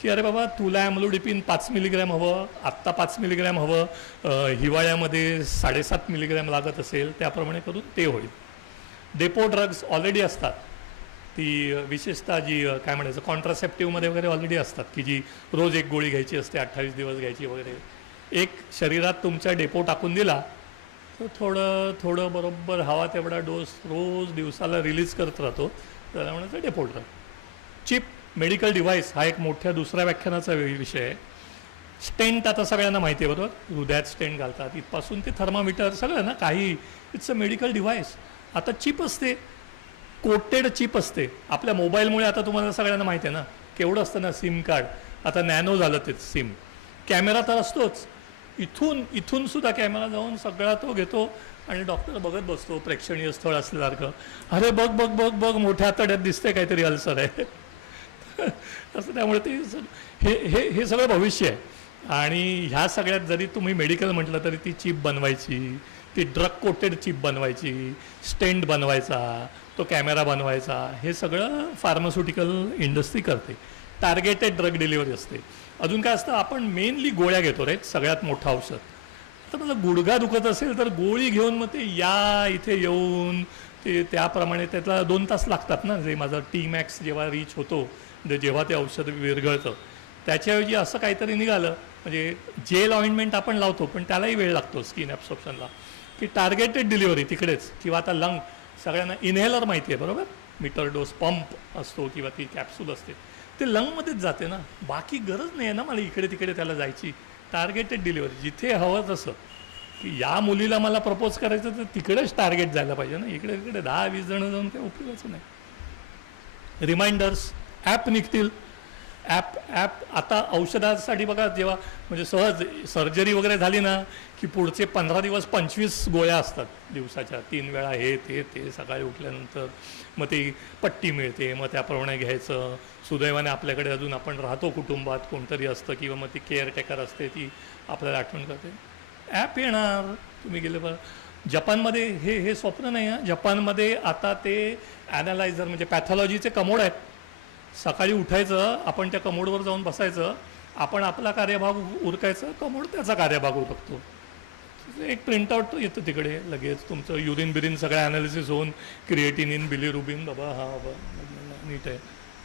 की अरे बाबा तुला ॲम्लोडिपिन 5 मिलीग्रॅम हवं, आत्ता 5 मिलीग्रॅम हवं, हिवाळ्यामध्ये 7.5 मिलीग्रॅम लागत असेल, त्याप्रमाणे करून ते होईल. डेपो ड्रग्स ऑलरेडी असतात, ती विशेषतः जी काय म्हणायचं कॉन्ट्रासेप्टिव्हमध्ये वगैरे ऑलरेडी असतात की जी रोज एक गोळी घ्यायची असते, 28 दिवस घ्यायची वगैरे. एक शरीरात तुमच्या डेपो टाकून दिला तर थोडं बरोबर हवा तेवढा डोस रोज दिवसाला रिलीज करत राहतो, त्याला म्हणायचं depot drug. Chip medical device हा एक मोठ्या दुसऱ्या व्याख्यानाचा विषय आहे. स्टेंट आता सगळ्यांना माहिती आहे, बरोबर, हृदयात स्टेंट घालतात, इथपासून ते थर्मामीटर सगळं ना, काही इट्स अ मेडिकल डिव्हाइस. आता चिप असते, कोटेड चिप असते. आपल्या मोबाईलमुळे आता तुम्हाला सगळ्यांना माहिती आहे ना, केवढं असतं ना सिम कार्ड, आता नॅनो झालं ते सिम. कॅमेरा तर असतोच, इथून सुद्धा कॅमेरा जाऊन सगळा तो घेतो आणि डॉक्टर बघत बसतो प्रेक्षणीय स्थळ असल्यासारखं, अरे बघ मोठ्या आतड्यात दिसते काहीतरी अल्सर आहे असं. त्यामुळे ते हे सगळं भविष्य आहे. आणि ह्या सगळ्यात जरी तुम्ही मेडिकल म्हटलं तरी ती चिप बनवायची, ती ड्रग कोटेड चिप बनवायची, स्टेंट बनवायचा, तो कॅमेरा बनवायचा, हे सगळं फार्मास्युटिकल इंडस्ट्री करते. टार्गेटेड ड्रग डिलिव्हरी असते. अजून काय असतं, आपण मेनली गोळ्या घेतो रे, सगळ्यात मोठं औषध. तर मला गुडघा दुखत असेल तर गोळी घेऊन मग ते इथे येऊन ते त्याप्रमाणे त्याला 2 तास लागतात ना. जे माझं T-max जेव्हा रीच होतो, जेव्हा ते औषध विरघळतं, त्याच्याऐवजी असं काहीतरी निघालं, म्हणजे जेल ऑइंटमेंट आपण लावतो पण त्यालाही वेळ लागतो स्किन ॲब्सॉर्प्शनला, की टार्गेटेड डिलिव्हरी तिकडेच. किंवा आता लंग, सगळ्यांना इनहेलर माहिती आहे, बरोबर, मीटर डोस पंप असतो किंवा ती कॅप्सूल असते, ते लंगमध्येच जाते ना. बाकी गरज नाही आहे ना मला इकडे तिकडे त्याला जायची. टार्गेटेड डिलिव्हरी जिथे हवं तसं, की या मुलीला मला प्रपोज करायचं तर तिकडेच टार्गेट जायला पाहिजे ना. इकडे तिकडे 10-20 जण जाऊन काही उपयोगाचं नाही. रिमाइंडर्स ॲप निघतील. ॲप आता औषधासाठी बघा, जेव्हा म्हणजे सहज सर्जरी वगैरे झाली ना की पुढचे 15 दिवस 25 गोळ्या असतात दिवसाच्या, 3 वेळा हे ते सकाळी उठल्यानंतर. मग ती पट्टी मिळते, मग त्याप्रमाणे घ्यायचं. सुदैवाने आपल्याकडे अजून आपण राहतो कुटुंबात, कोणतरी असतं किंवा मग ती केअरटेकर असते, ती आपल्याला आठवण करते. ॲप येणार, तुम्ही गेले बरं. जपानमध्ये हे स्वप्न नाही आहे. जपानमध्ये आता ते ॲनालायझर म्हणजे पॅथॉलॉजीचे कमोड आहेत. सकाळी उठायचं, आपण त्या कमोडवर जाऊन बसायचं, आपण आपला कार्यभाग उरकायचं, कमोड त्याचा कार्यभाग उरकतो. एक प्रिंटआउट येतं तिकडे लगेच, तुमचं युरिन बिरिन सगळं ॲनालिसिस होऊन क्रिएटिनिन बिलिरुबिन, बाबा हा बाबा नीट आहे.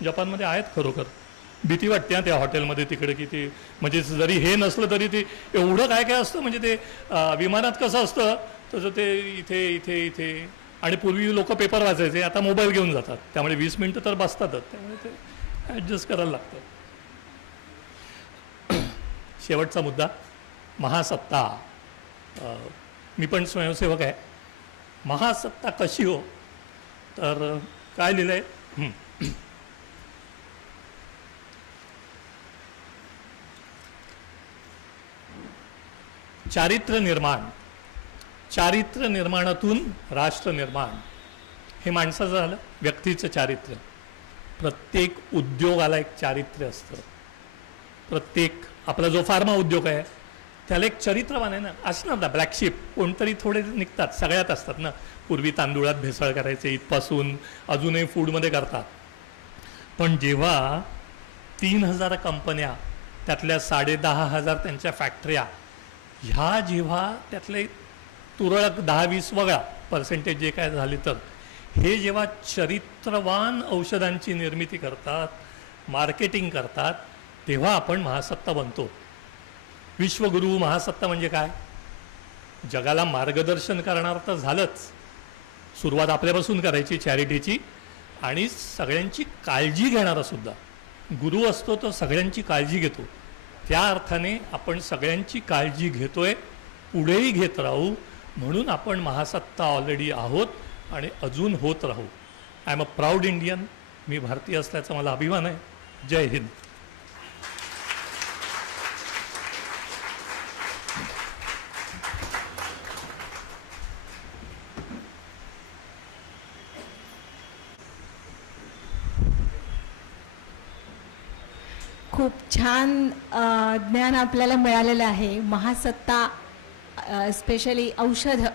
जपानमध्ये आहेत खरोखर. भीती वाटते त्या हॉटेलमध्ये तिकडे, की ते म्हणजे जरी हे नसलं तरी ते एवढं काय काय असतं. म्हणजे ते विमानात कसं असतं तसं ते इथे इथे इथे. आणि पूर्वी लोक पेपर वाचायचे, आता मोबाईल घेऊन जातात, त्यामुळे 20 मिनटं तर बसतातच, त्यामुळे ते ॲडजस्ट करायला लागतं. शेवटचा मुद्दा, महासत्ता. मी पण स्वयंसेवक आहे. महासत्ता कशी हो, तर काय लिहिलं आहे, चारित्र्य निर्माण, चारित्र्य निर्माणातून राष्ट्र निर्माण. हे माणसाचं झालं, व्यक्तीचं चारित्र्य. प्रत्येक उद्योगाला एक चारित्र्य असतं. प्रत्येक आपला जो फार्मा उद्योग आहे त्याला एक चरित्रवान आहे ना. असणार ना ब्लॅक शिप, कोणतरी थोडे निघतात, सगळ्यात असतात ना. पूर्वी तांदूळात भेसळ करायचे, इथपासून अजूनही फूडमध्ये करतात. पण जेव्हा 3,000 कंपन्या, त्यातल्या 10,500 त्यांच्या फॅक्टऱ्या, ह्या जेव्हा त्यातले तुरळक 10-20 वगळा पर्सेंटेज जे काय झाले, तर हे जेव्हा चरित्रवान औषधांची निर्मिती करतात, मार्केटिंग करतात, तेव्हा आपण महासत्ता बनतो. विश्वगुरू महासत्ता म्हणजे काय, जगाला मार्गदर्शन करणार तर झालंच, सुरुवात आपल्यापासून करायची चॅरिटीची, आणि सगळ्यांची काळजी घेणारा सुद्धा. गुरु असतो तो सगळ्यांची काळजी घेतो. त्या अर्थाने आपण सगळ्यांची काळजी घेतोय, पुढेही घेत राहू. म्हणून आपण महासत्ता ऑलरेडी आहोत आणि अजून होत राहू. I am a proud Indian. मी भारतीय असल्याचा मला अभिमान आहे. जय हिंद. खूप छान ज्ञान आपल्याला मिळालेलं आहे. महासत्ता, स्पेशली औषध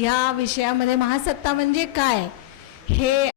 या विषयामध्ये महासत्ता म्हणजे काय हे